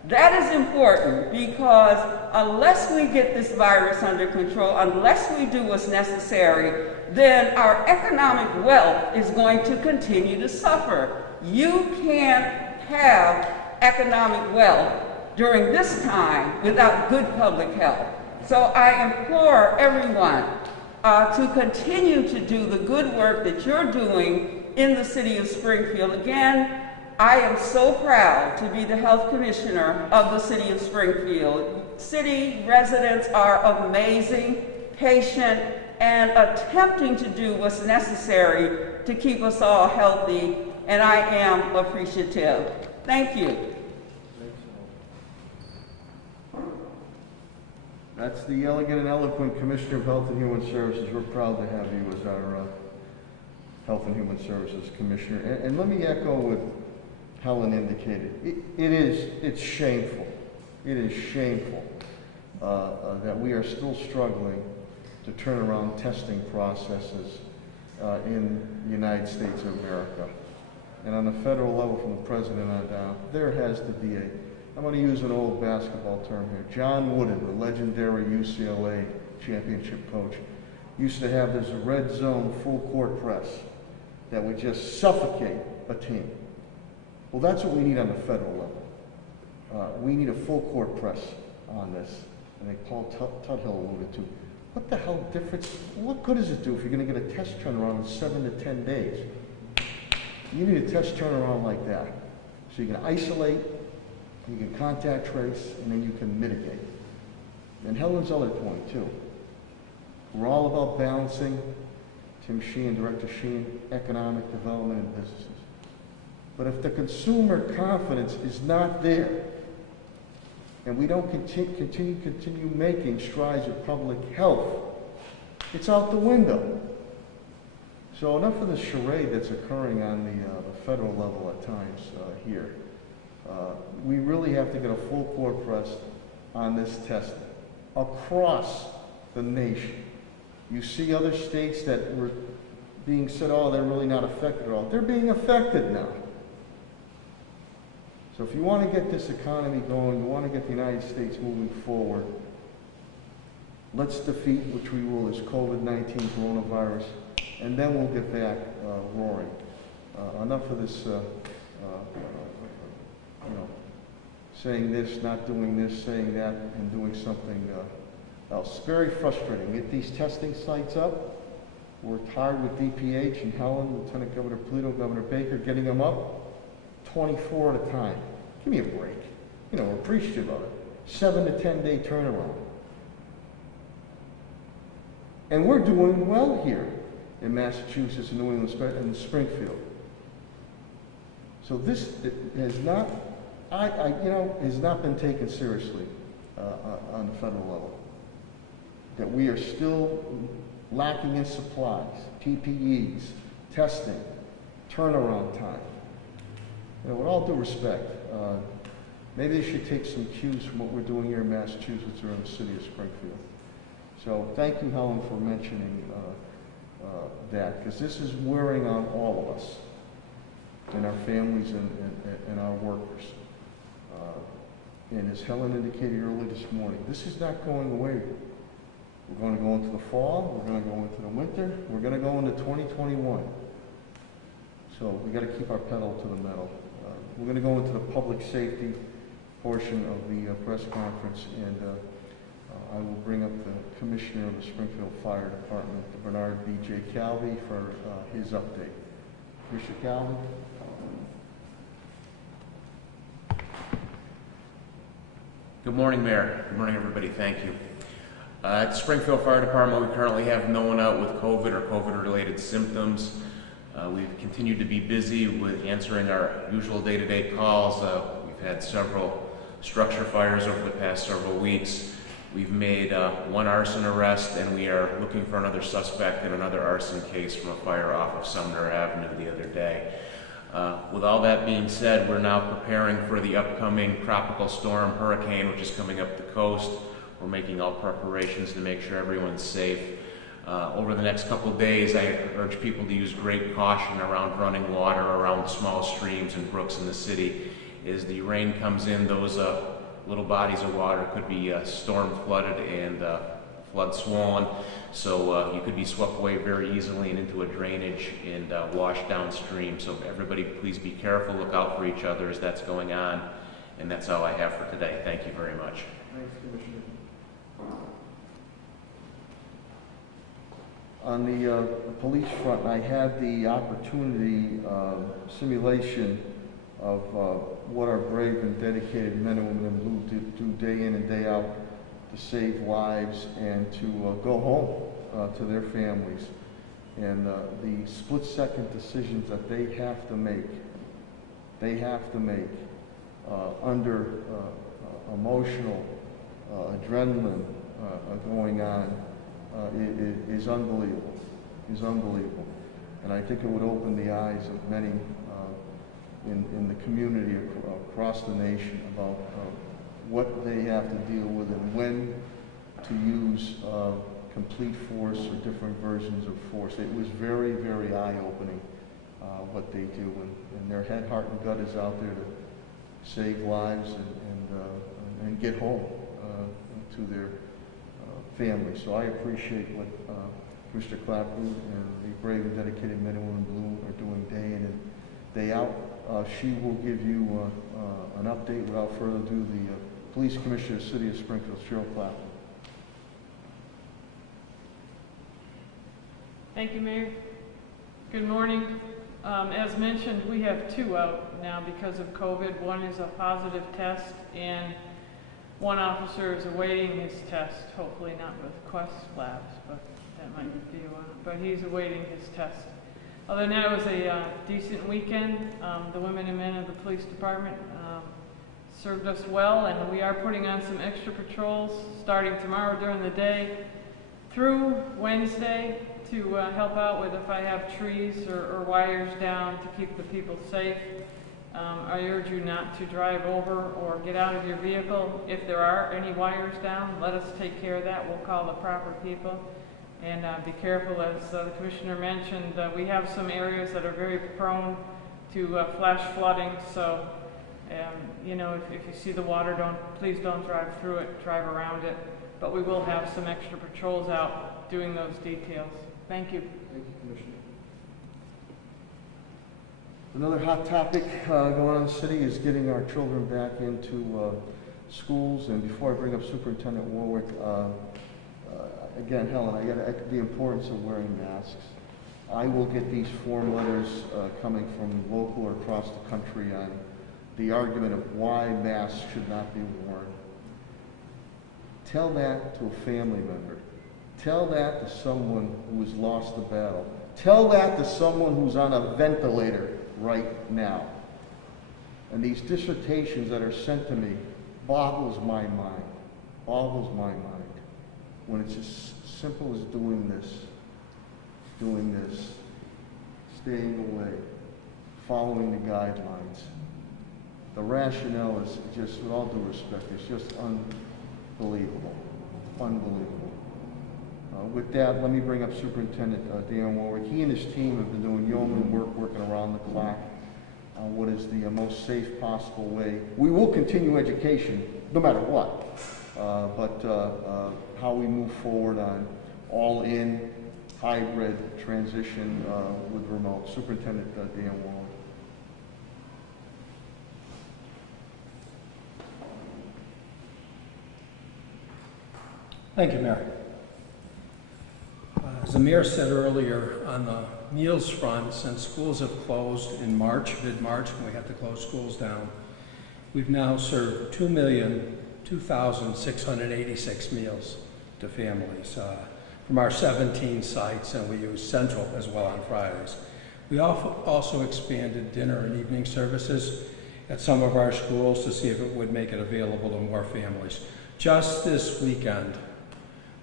That is important because unless we get this virus under control, unless we do what's necessary, then our economic wealth is going to continue to suffer. You can't have economic wealth during this time without good public health. So I implore everyone to continue to do the good work that you're doing in the city of Springfield. Again, I am so proud to be the health commissioner of the city of Springfield. City residents are amazing, patient, and attempting to do what's necessary to keep us all healthy, and I am appreciative. Thank you. That's the elegant and eloquent Commissioner of Health and Human Services. We're proud to have you as our Health and Human Services Commissioner. And let me echo what Helen indicated. It's shameful. It is shameful that we are still struggling to turn around testing processes in the United States of America. And on the federal level, from the president on down, there has to be I'm going to use an old basketball term here. John Wooden, the legendary UCLA championship coach, used to have this red zone full court press that would just suffocate a team. Well, that's what we need on the federal level. We need a full court press on this. I think Paul Tudhill alluded to. What the hell difference, what good does it do if you're going to get a test turnaround in 7 to 10 days? You need a test turnaround like that. So you can isolate, you can contact trace, and then you can mitigate. And Helen's other point, too. We're all about balancing, Tim Sheehan, Director Sheehan, economic development and businesses. But if the consumer confidence is not there, and we don't continue making strides with public health, it's out the window. So enough of the charade that's occurring on the federal level at times here. We really have to get a full court press on this testing across the nation. You see other states that were being said, oh, they're really not affected at all. They're being affected now. So if you want to get this economy going, you want to get the United States moving forward, let's defeat, which we will, this COVID-19 coronavirus, and then we'll get back roaring. Enough of this, saying this, not doing this, saying that, and doing something else. Very frustrating. Get these testing sites up. Worked hard with DPH and Helen, Lieutenant Governor Polito, Governor Baker, getting them up 24 at a time. Give me a break. We're appreciative of it. 7 to 10 day turnaround. And we're doing well here in Massachusetts and New England and Springfield. So this has not, has not been taken seriously on the federal level. That we are still lacking in supplies, PPEs, testing, turnaround time. You know, with all due respect, maybe they should take some cues from what we're doing here in Massachusetts or in the city of Springfield. So thank you, Helen, for mentioning that, because this is wearing on all of us and our families and our workers. And as Helen indicated earlier this morning, this is not going away. We're going to go into the fall, we're going to go into the winter, we're going to go into 2021. So we got to keep our pedal to the metal. We're going to go into the public safety portion of the press conference, and I will bring up the Commissioner of the Springfield Fire Department, Bernard B.J. Calvi, for his update. Commissioner Calvi? Good morning, Mayor. Good morning, everybody. Thank you. At the Springfield Fire Department, we currently have no one out with COVID or COVID-related symptoms. We've continued to be busy with answering our usual day-to-day calls. We've had several structure fires over the past several weeks. We've made one arson arrest, and we are looking for another suspect in another arson case from a fire off of Sumner Avenue the other day. With all that being said, we're now preparing for the upcoming tropical storm hurricane, which is coming up the coast. We're making all preparations to make sure everyone's safe. Over the next couple of days, I urge people to use great caution around running water around small streams and brooks in the city. As the rain comes in, those little bodies of water could be storm flooded and flood swollen, so you could be swept away very easily and into a drainage and washed downstream. So everybody, please be careful, look out for each other as that's going on, and that's all I have for today. Thank you very much. Thanks, Commissioner. On the police front, I had the opportunity simulation of what our brave and dedicated men and women in blue do day in and day out to save lives and to go home to their families. And the split-second decisions that they have to make under emotional adrenaline going on is unbelievable. And I think it would open the eyes of many in the community across the nation about what they have to deal with and when to use complete force or different versions of force. It was very, very eye-opening what they do, and their head, heart, and gut is out there to save lives and get home to their families. So I appreciate what Mr. Clapton and the brave and dedicated men and women in blue are doing day in and day out. She will give you an update. Without further ado, the Police Commissioner of the City of Springfield, Cheryl Clapton. Thank you, Mayor. Good morning. As mentioned, we have 2 out now because of COVID. One is a positive test, and one officer is awaiting his test, hopefully not with Quest Labs, but that might be one. But he's awaiting his test. Other than that, it was a decent weekend. The women and men of the police department served us well, and we are putting on some extra patrols starting tomorrow during the day through Wednesday to help out with if I have trees or wires down to keep the people safe. I urge you not to drive over or get out of your vehicle. If there are any wires down, let us take care of that. We'll call the proper people. And be careful, as the Commissioner mentioned, we have some areas that are very prone to flash flooding. So, you know, if you see the water, please don't drive through it, drive around it. But we will have some extra patrols out doing those details. Thank you. Thank you, Commissioner. Another hot topic going on in the city is getting our children back into schools. And before I bring up Superintendent Warwick, again, Helen, I got the importance of wearing masks. I will get these form letters coming from local or across the country on the argument of why masks should not be worn. Tell that to a family member. Tell that to someone who has lost the battle. Tell that to someone who's on a ventilator right now. And these dissertations that are sent to me boggles my mind. boggles my mind when it's as simple as doing this, staying away, following the guidelines. The rationale is just, with all due respect, it's just unbelievable. Unbelievable. With that, let me bring up Superintendent Dan Warwick. He and his team have been doing yeoman work, working around the clock on what is the most safe possible way. We will continue education no matter what, but how we move forward on all-in hybrid transition with remote. Superintendent Dan Warwick. Thank you, Mayor. As the mayor said earlier, on the meals front, since schools have closed in March, mid-March, when we had to close schools down, we've now served 2,002,686 meals to families from our 17 sites, and we use Central as well on Fridays. We also expanded dinner and evening services at some of our schools to see if it would make it available to more families. Just this weekend,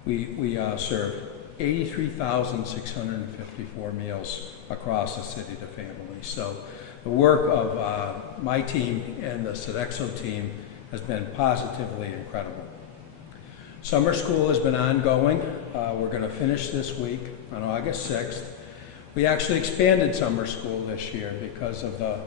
we served 83,654 meals across the city to families. So the work of my team and the Sodexo team has been positively incredible. Summer school has been ongoing. We're going to finish this week on August 6th. We actually expanded summer school this year because of the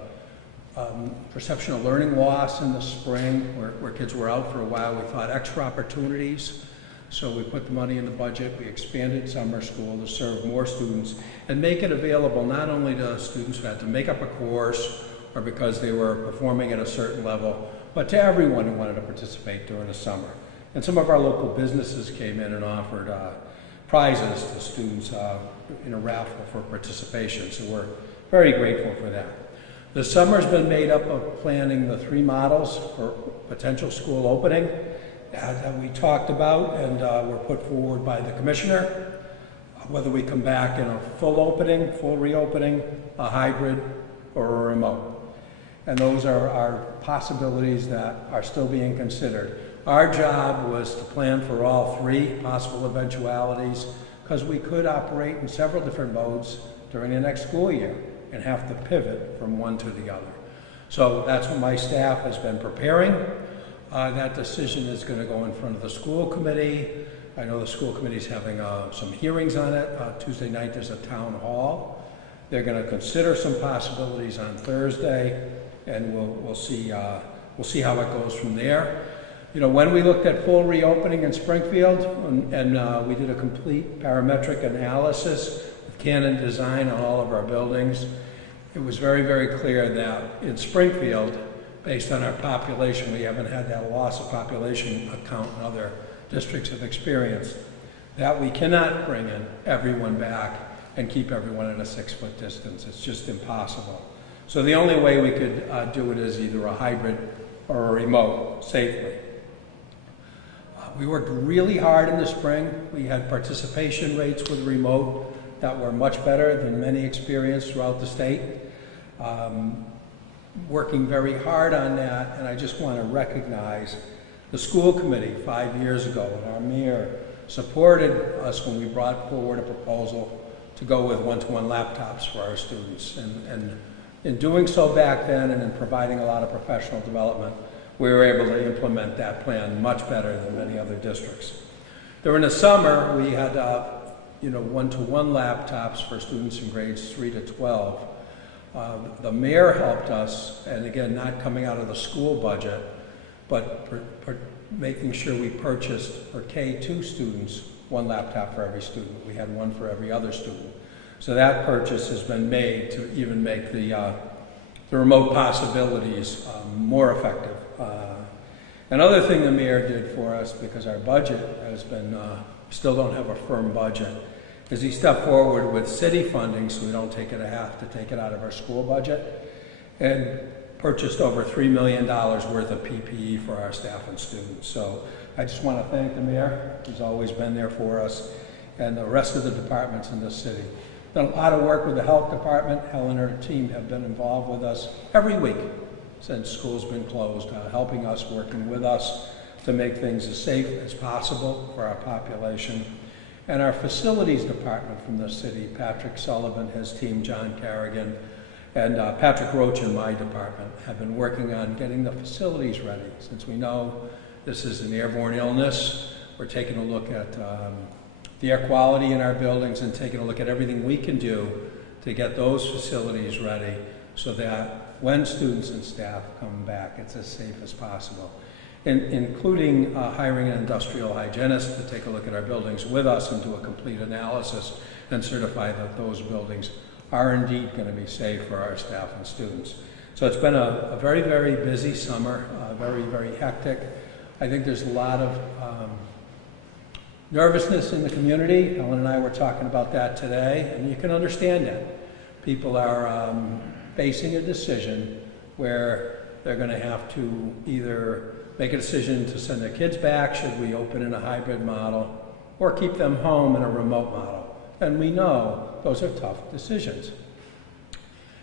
perception of learning loss in the spring, where kids were out for a while. We thought extra opportunities. So we put the money in the budget, we expanded summer school to serve more students and make it available not only to students who had to make up a course or because they were performing at a certain level, but to everyone who wanted to participate during the summer. And some of our local businesses came in and offered prizes to students in a raffle for participation, so we're very grateful for that. The summer's been made up of planning the 3 models for potential school opening that we talked about and were put forward by the commissioner, whether we come back in a full opening, full reopening, a hybrid, or a remote. And those are our possibilities that are still being considered. Our job was to plan for all 3 possible eventualities because we could operate in several different modes during the next school year and have to pivot from one to the other. So that's what my staff has been preparing. That decision is going to go in front of the school committee. I know the school committee is having some hearings on it. Tuesday night there's a town hall. They're going to consider some possibilities on Thursday, and we'll see how it goes from there. You know, when we looked at full reopening in Springfield, and we did a complete parametric analysis with Canon design on all of our buildings, it was very, very clear that in Springfield, based on our population, we haven't had that loss of population account in other districts have experienced, that we cannot bring in everyone back and keep everyone at a 6-foot distance. It's just impossible. So the only way we could do it is either a hybrid or a remote safely. We worked really hard in the spring. We had participation rates with remote that were much better than many experienced throughout the state. Working very hard on that, and I just want to recognize the school committee 5 years ago, and our mayor supported us when we brought forward a proposal to go with one-to-one laptops for our students. And in doing so back then and in providing a lot of professional development, we were able to implement that plan much better than many other districts. During the summer, we had one-to-one laptops for students in grades 3 to 12. The mayor helped us, and again, not coming out of the school budget, but making sure we purchased for K2 students 1 laptop for every student. We had 1 for every other student. So that purchase has been made to even make the remote possibilities more effective. Another thing the mayor did for us, because our budget has been, still don't have a firm budget, is he stepped forward with city funding so we don't have to take it out of our school budget, and purchased over $3 million worth of PPE for our staff and students. So I just want to thank the mayor, who's always been there for us, and the rest of the departments in this city. Done a lot of work with the health department. Helen and her team have been involved with us every week since school's been closed, helping us, working with us to make things as safe as possible for our population. And our facilities department from the city, Patrick Sullivan, his team, John Carrigan, and Patrick Roach in my department have been working on getting the facilities ready. Since we know this is an airborne illness, we're taking a look at the air quality in our buildings and taking a look at everything we can do to get those facilities ready so that when students and staff come back, it's as safe as possible. Including hiring an industrial hygienist to take a look at our buildings with us and do a complete analysis and certify that those buildings are indeed going to be safe for our staff and students. So it's been a very, very busy summer, very, very hectic. I think there's a lot of nervousness in the community. Ellen and I were talking about that today, and you can understand that. People are facing a decision where they're going to have to either make a decision to send their kids back, should we open in a hybrid model, or keep them home in a remote model. And we know those are tough decisions.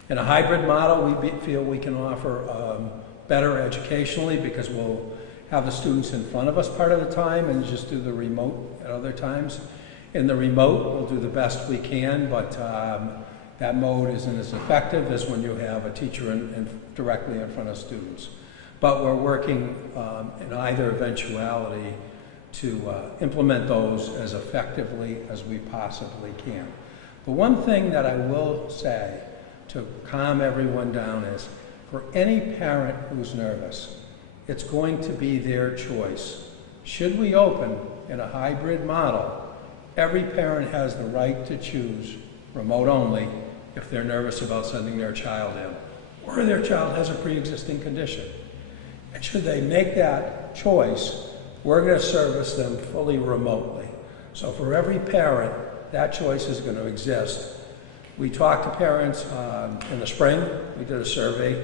In a hybrid model, we feel we can offer better educationally because we'll have the students in front of us part of the time and just do the remote at other times. In the remote, we'll do the best we can, but that mode isn't as effective as when you have a teacher directly in front of students. But we're working in either eventuality to implement those as effectively as we possibly can. The one thing that I will say to calm everyone down is, for any parent who's nervous, it's going to be their choice. Should we open in a hybrid model, every parent has the right to choose remote only if they're nervous about sending their child in, or their child has a pre-existing condition. And should they make that choice, we're going to service them fully remotely. So for every parent, that choice is going to exist. We talked to parents in the spring. We did a survey.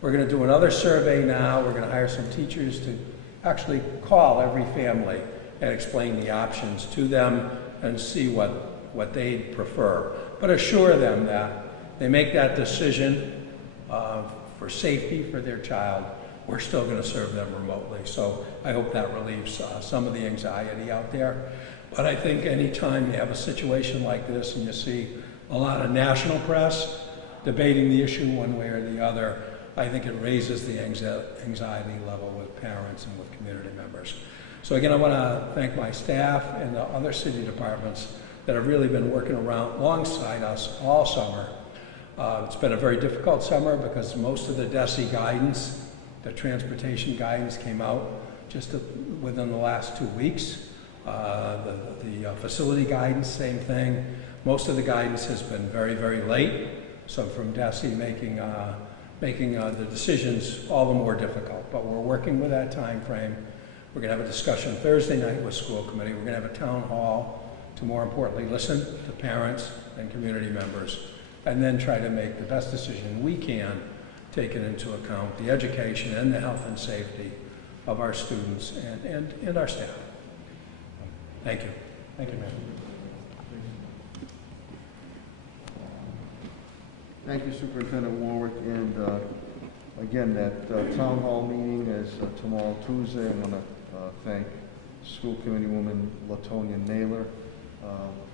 We're going to do another survey now. We're going to hire some teachers to actually call every family and explain the options to them and see what they prefer. But assure them that they make that decision for safety for their child. We're still going to serve them remotely. So I hope that relieves some of the anxiety out there. But I think anytime you have a situation like this and you see a lot of national press debating the issue one way or the other, I think it raises the anxiety level with parents and with community members. So again, I want to thank my staff and the other city departments that have really been working alongside us all summer. It's been a very difficult summer because most of the DESE guidance, the transportation guidance, came out just within the last 2 weeks. The facility guidance, same thing. Most of the guidance has been very, very late. So from DESE making the decisions all the more difficult. But we're working with that time frame. We're going to have a discussion Thursday night with school committee. We're going to have a town hall to, more importantly, listen to parents and community members, and then try to make the best decision we can, taking into account the education and the health and safety of our students and our staff. Thank you. Thank you, ma'am. Thank you, Superintendent Warwick. And again, that town hall meeting is tomorrow, Tuesday. I want to thank School Committee Woman Latonia Naylor.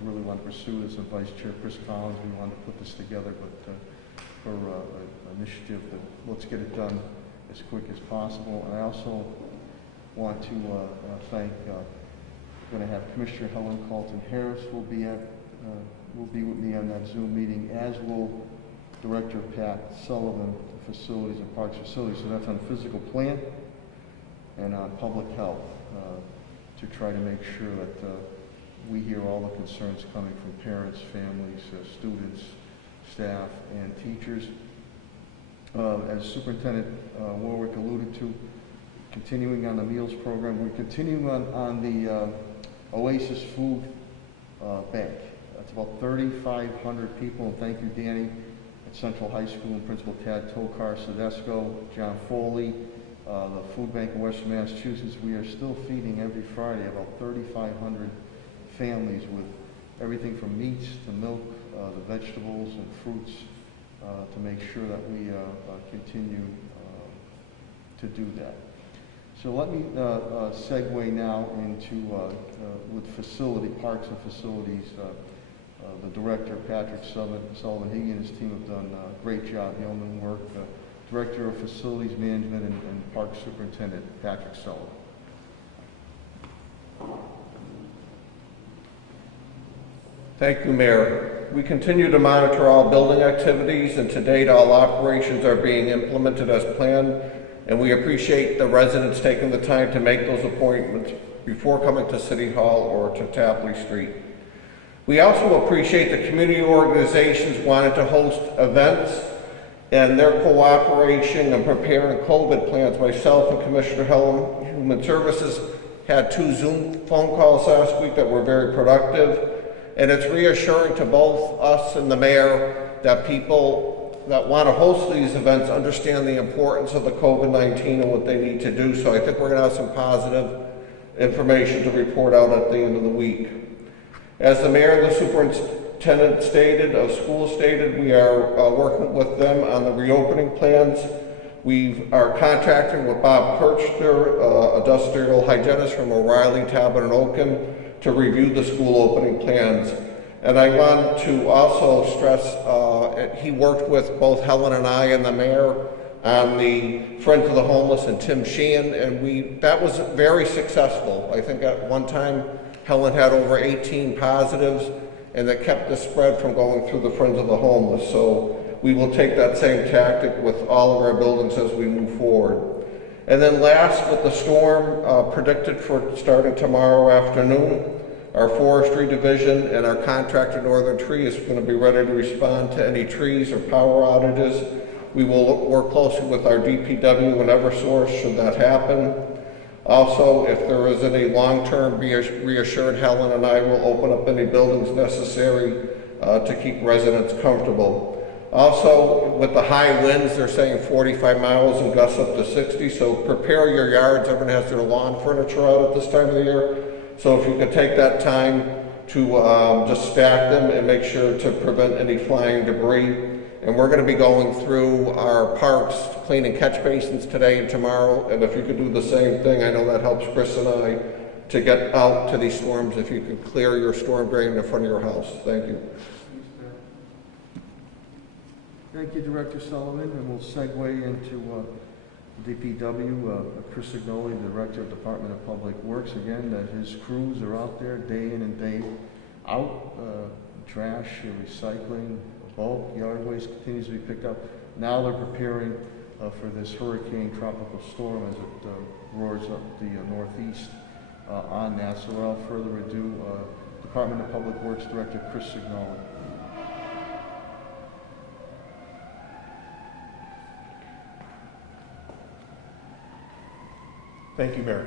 Really want to pursue this, and Vice Chair Chris Collins. We wanted to put this together, but for an initiative that let's get it done as quick as possible. And I also want to thank. We're going to have Commissioner Helen Carlton Harris will be with me on that Zoom meeting, as will Director Pat Sullivan, Facilities and Parks Facilities. So that's on physical plant and on public health, to try to make sure that we hear all the concerns coming from parents, families, students, staff, and teachers. As Superintendent Warwick alluded to, continuing on the meals program, we're continuing on the Oasis Food Bank. That's about 3,500 people, and thank you, Danny, at Central High School, and Principal Tad Tokar, Sedesco, John Foley, the Food Bank of Western Massachusetts. We are still feeding every Friday about 3,500 families with everything from meats to milk, the vegetables and fruits, to make sure that we continue to do that. So let me segue now into with facility, parks and facilities. The director, Patrick Sullivan, he and his team have done a great job, yeoman work. Director of Facilities Management and Park Superintendent, Patrick Sullivan. Thank you, Mayor. We continue to monitor all building activities, and to date all operations are being implemented as planned, and we appreciate the residents taking the time to make those appointments before coming to City Hall or to Tapley Street. We also appreciate the community organizations wanting to host events and their cooperation in preparing COVID plans. Myself and Commissioner Helen, Human Services, had 2 Zoom phone calls last week that were very productive. And it's reassuring to both us and the mayor that people that want to host these events understand the importance of the COVID-19 and what they need to do. So I think we're going to have some positive information to report out at the end of the week. As the mayor and the superintendent stated, of schools stated, we are working with them on the reopening plans. We are contracting with Bob Kirchner, a industrial hygienist from O'Reilly, Talbot, and Oaken, to review the school opening plans. And I want to also stress, he worked with both Helen and I and the mayor on the Friends of the Homeless and Tim Sheehan, and that was very successful. I think at one time Helen had over 18 positives, and that kept the spread from going through the Friends of the Homeless. So we will take that same tactic with all of our buildings as we move forward. And then last, with the storm predicted for starting tomorrow afternoon, our forestry division and our contractor Northern Tree is going to be ready to respond to any trees or power outages. We will work closely with our DPW and Eversource should that happen. Also, if there is any long-term, be reassured Helen and I will open up any buildings necessary to keep residents comfortable. Also, with the high winds, they're saying 45 miles and gusts up to 60, so prepare your yards. Everyone has their lawn furniture out at this time of the year. So if you could take that time to just stack them and make sure to prevent any flying debris. And we're going to be going through our parks, cleaning catch basins today and tomorrow. And if you could do the same thing, I know that helps Chris and I to get out to these storms. If you could clear your storm drain in front of your house. Thank you. Thank you, Director Sullivan, and we'll segue into DPW. Chris Signoli, the Director of Department of Public Works, again, his crews are out there day in and day out. Trash, recycling, bulk, yard waste continues to be picked up. Now they're preparing for this hurricane tropical storm as it roars up the northeast on that. So without further ado, Department of Public Works Director Chris Signoli. Thank you, Mayor.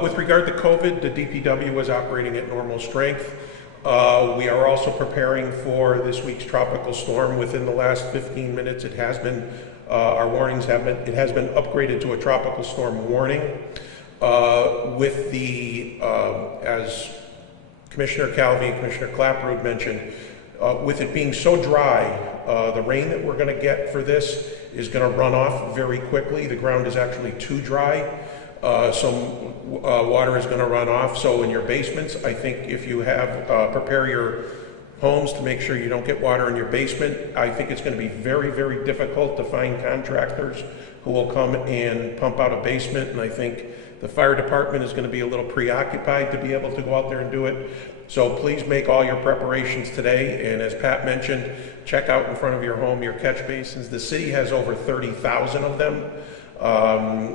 With regard to COVID, the DPW is operating at normal strength. We are also preparing for this week's tropical storm. Within the last 15 minutes, it has been, our warnings have been, it has been upgraded to a tropical storm warning. With the, as Commissioner Calvi and Commissioner Clapperud mentioned, with it being so dry, the rain that we're going to get for this is going to run off very quickly. The ground is actually too dry. Some water is going to run off. So in your basements, I think if you have, prepare your homes to make sure you don't get water in your basement. I think it's going to be very, very difficult to find contractors who will come and pump out a basement. And I think the fire department is going to be a little preoccupied to be able to go out there and do it. So please make all your preparations today. And as Pat mentioned, check out in front of your home your catch basins. The city has over 30,000 of them.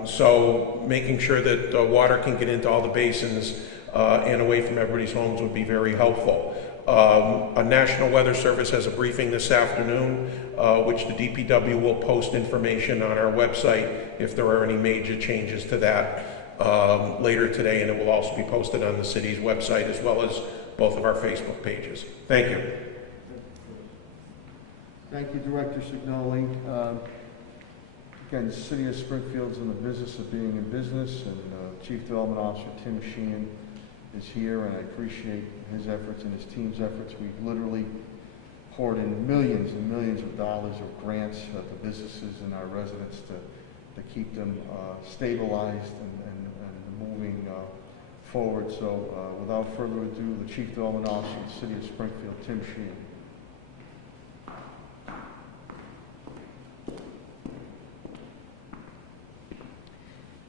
So making sure that water can get into all the basins and away from everybody's homes would be very helpful. A National Weather Service has a briefing this afternoon, which the DPW will post information on our website if there are any major changes to that later today, and it will also be posted on the city's website as well as both of our Facebook pages. Thank you. Thank you, Director Signoli. Again, the City of Springfield's in the business of being in business, and Chief Development Officer Tim Sheehan is here, and I appreciate his efforts and his team's efforts. We've literally poured in millions and millions of dollars of grants to businesses and our residents to to keep them stabilized and moving forward. So without further ado, the Chief Development Officer of the City of Springfield, Tim Sheen.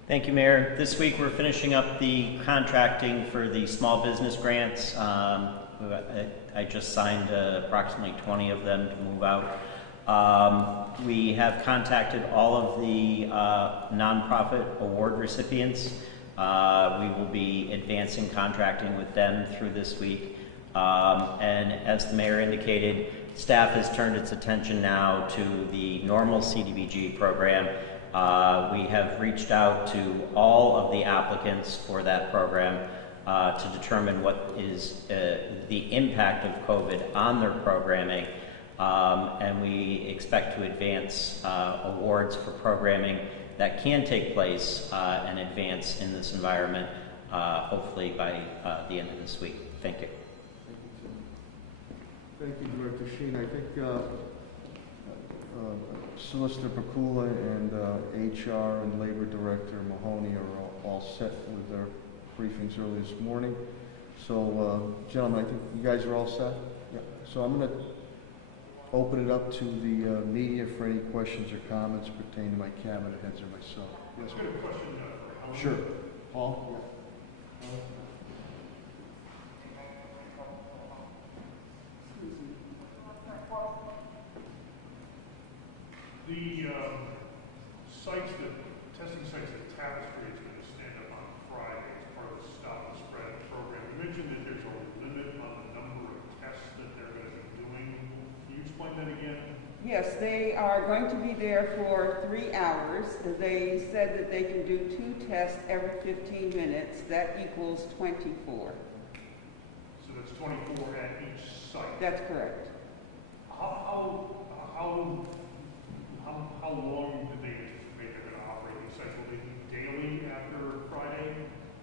Thank you, Mayor. This week we're finishing up the contracting for the small business grants. I just signed approximately 20 of them to move out. We have contacted all of the nonprofit award recipients. We will be advancing contracting with them through this week. And as the mayor indicated, staff has turned its attention now to the normal CDBG program. We have reached out to all of the applicants for that program to determine what is the impact of COVID on their programming, and we expect to advance awards for programming that can take place and advance in this environment, hopefully by the end of this week. Thank you. Thank you, Director Sheen. I think Solicitor Pakula and HR and Labor Director Mahoney are all set with their briefings early this morning. So, gentlemen, I think you guys are all set? Yeah. So I'm going to open it up to the media for any questions or comments pertaining to my cabinet heads or myself. Yes, I've got a question for Helen. Sure. Paul? Yeah. The testing sites at Tapestry is going to stand up on Friday as part of the Stop the Spread program. You mentioned that there's a limit on the number of tests that they're going to be doing. Can you explain that again? Yes, they are going to be there for 3 hours. They said that they can do 2 tests every 15 minutes. That equals 24. So that's 24 at each site? That's correct. How long do they anticipate they're going to operate these sites? Will they be daily after Friday?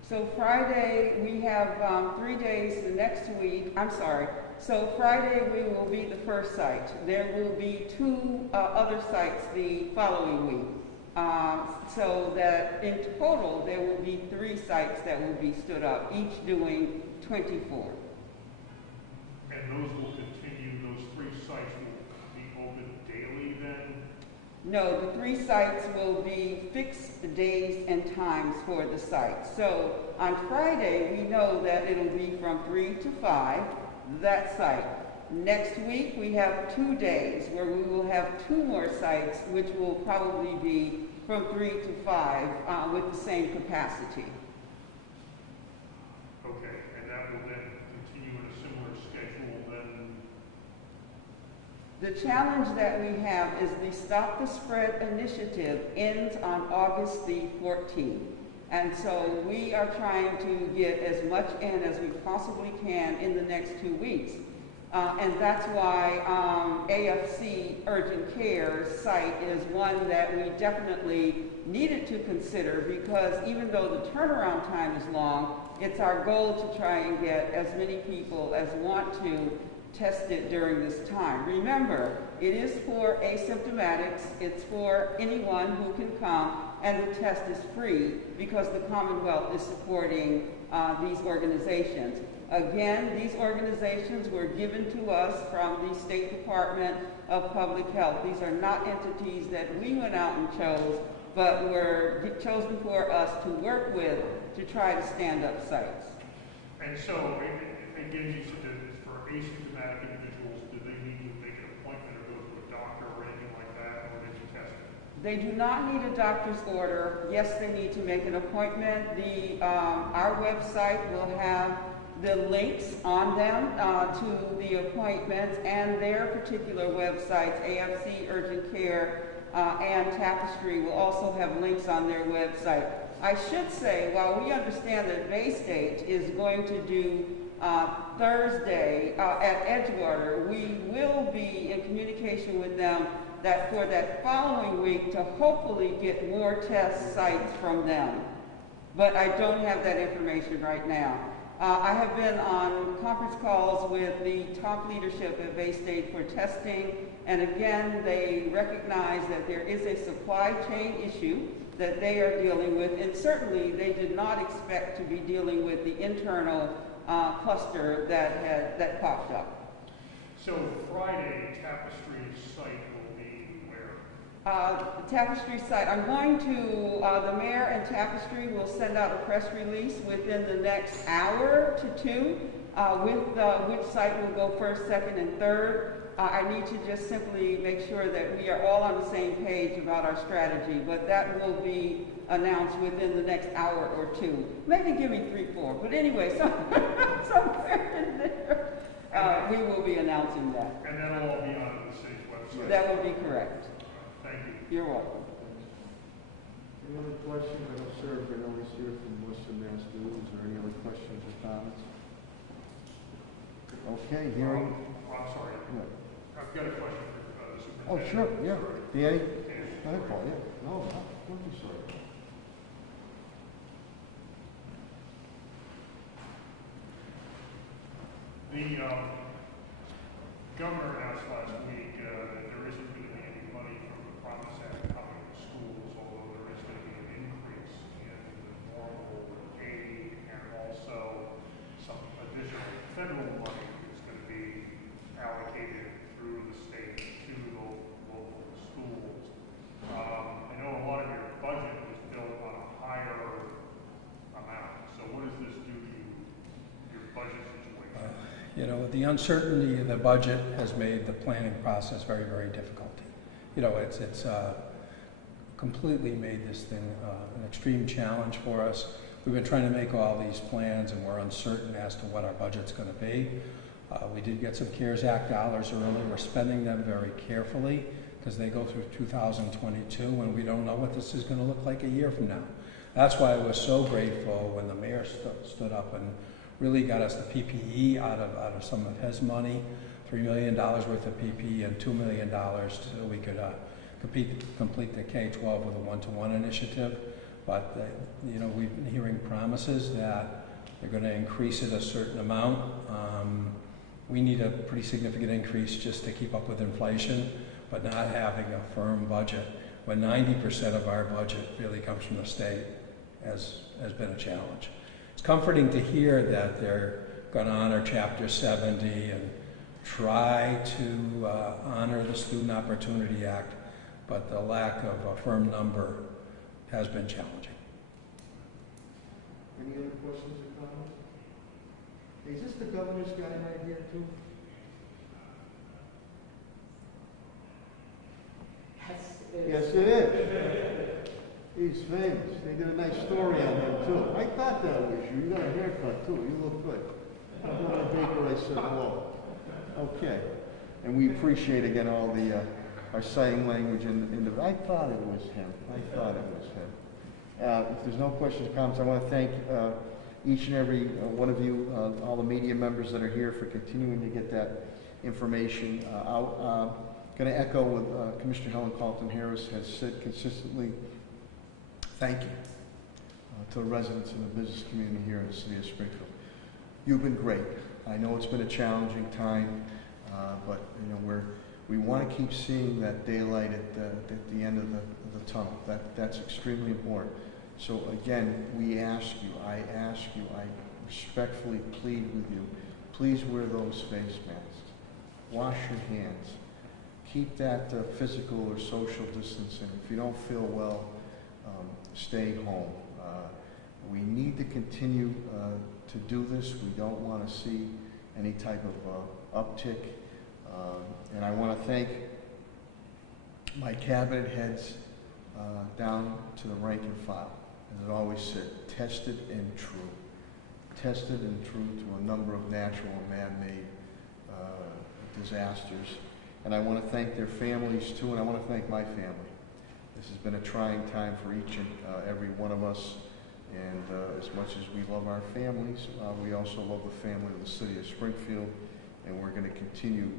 So Friday, we have 3 days the next week. I'm sorry. So Friday, we will be the first site. There will be 2 other sites the following week. So that in total, there will be 3 sites that will be stood up, each doing 24. And those will continue, those 3 sites will be open daily then? No, the 3 sites will be fixed days and times for the site. So on Friday, we know that it'll be from 3 to 5, that site. Next week, we have 2 days where we will have 2 more sites, which will probably be from 3 to 5 with the same capacity. Okay, and that will then continue in a similar schedule then? The challenge that we have is the Stop the Spread initiative ends on August the 14th. And so we are trying to get as much in as we possibly can in the next 2 weeks. And that's why AFC Urgent Care site is one that we definitely needed to consider, because even though the turnaround time is long, it's our goal to try and get as many people as want to tested during this time. Remember, it is for asymptomatics, it's for anyone who can come, and the test is free because the Commonwealth is supporting these organizations. Again, these organizations were given to us from the State Department of Public Health. These are not entities that we went out and chose, but were chosen for us to work with to try to stand up sites. And so, again, you said that it's for asymptomatic individuals. Do they need to make an appointment or go to a doctor or anything like that, or they just test it? They do not need a doctor's order. Yes, they need to make an appointment. Our website will have the links on them to the appointments, and their particular websites, AFC Urgent Care and Tapestry, will also have links on their website. I should say, while we understand that Bay State is going to do Thursday at Edgewater, we will be in communication with them that for that following week to hopefully get more test sites from them. But I don't have that information right now. I have been on conference calls with the top leadership at Bay State for testing, and again, they recognize that there is a supply chain issue that they are dealing with, and certainly they did not expect to be dealing with the internal cluster that popped up. So Friday, Tapestry site will be where? The Tapestry site, I'm going to, the mayor and Tapestry will send out a press release within the next hour to two with which site will go first, second, and third. I need to just simply make sure that we are all on the same page about our strategy, but that will be announced within the next hour or two. Maybe give me 3, 4, but anyway, somewhere in there. We will be announcing that. And that'll all be on the city's website? That will be correct. Thank you. You're welcome. Any other questions? I know Sarah Bernelli's here from Western Mass News. Is there any other questions or comments? Okay, hearing. I'm sorry. Yeah. I've got a question for the superintendent. Oh, sure, yeah. Danny? Yeah. Go ahead, Paul, yeah. No, don't be sorry. The governor announced last week that there isn't going to be any money from the Promise Act coming to schools, although there is going to be an increase in the normal aid and also some additional federal money that's going to be allocated through the state to the local schools. I know a lot of your budget was built on a higher amount, so what does this do to your budget situation? You know, the uncertainty of the budget has made the planning process very, very difficult. You know, it's completely made this thing an extreme challenge for us. We've been trying to make all these plans, and we're uncertain as to what our budget's going to be. We did get some CARES Act dollars early. We're spending them very carefully because they go through 2022, and we don't know what this is going to look like a year from now. That's why I was so grateful when the mayor stood up and really got us the PPE out of some of his money, $3 million worth of PPE and $2 million so we could complete the K-12 with a one-to-one initiative. But you know, we've been hearing promises that they're going to increase it a certain amount. We need a pretty significant increase just to keep up with inflation, but not having a firm budget when 90% of our budget really comes from the state has been a challenge. It's comforting to hear that they're going to honor Chapter 70 and try to honor the Student Opportunity Act, but the lack of a firm number has been challenging. Any other questions or comments? Is this the governor's guy right here too? Yes, it is. He's famous. They did a nice story on him too. I thought that was you. You got a haircut too. You look good. I'm going to Baker. I said hello. Okay. And we appreciate again all the our signing language in the. I thought it was him. I thought it was him. If there's no questions or comments, I want to thank each and every one of you, all the media members that are here, for continuing to get that information out. Going to echo what Commissioner Helen Carlton-Harris has said consistently. Thank you to the residents and the business community here in the city of Springfield. You've been great. I know it's been a challenging time, but you know we want to keep seeing that daylight at the end of the tunnel. That's extremely important. So again, we ask you, I respectfully plead with you, please wear those face masks. Wash your hands. Keep that physical or social distancing. If you don't feel well, stay home. We need to continue to do this. We don't want to see any type of uptick. And I want to thank my cabinet heads down to the rank and file. As it always said, tested and true. Tested and true to a number of natural and man-made disasters. And I want to thank their families too, and I want to thank my family. This has been a trying time for each and every one of us. And as much as we love our families, we also love the family of the city of Springfield, and we're going to continue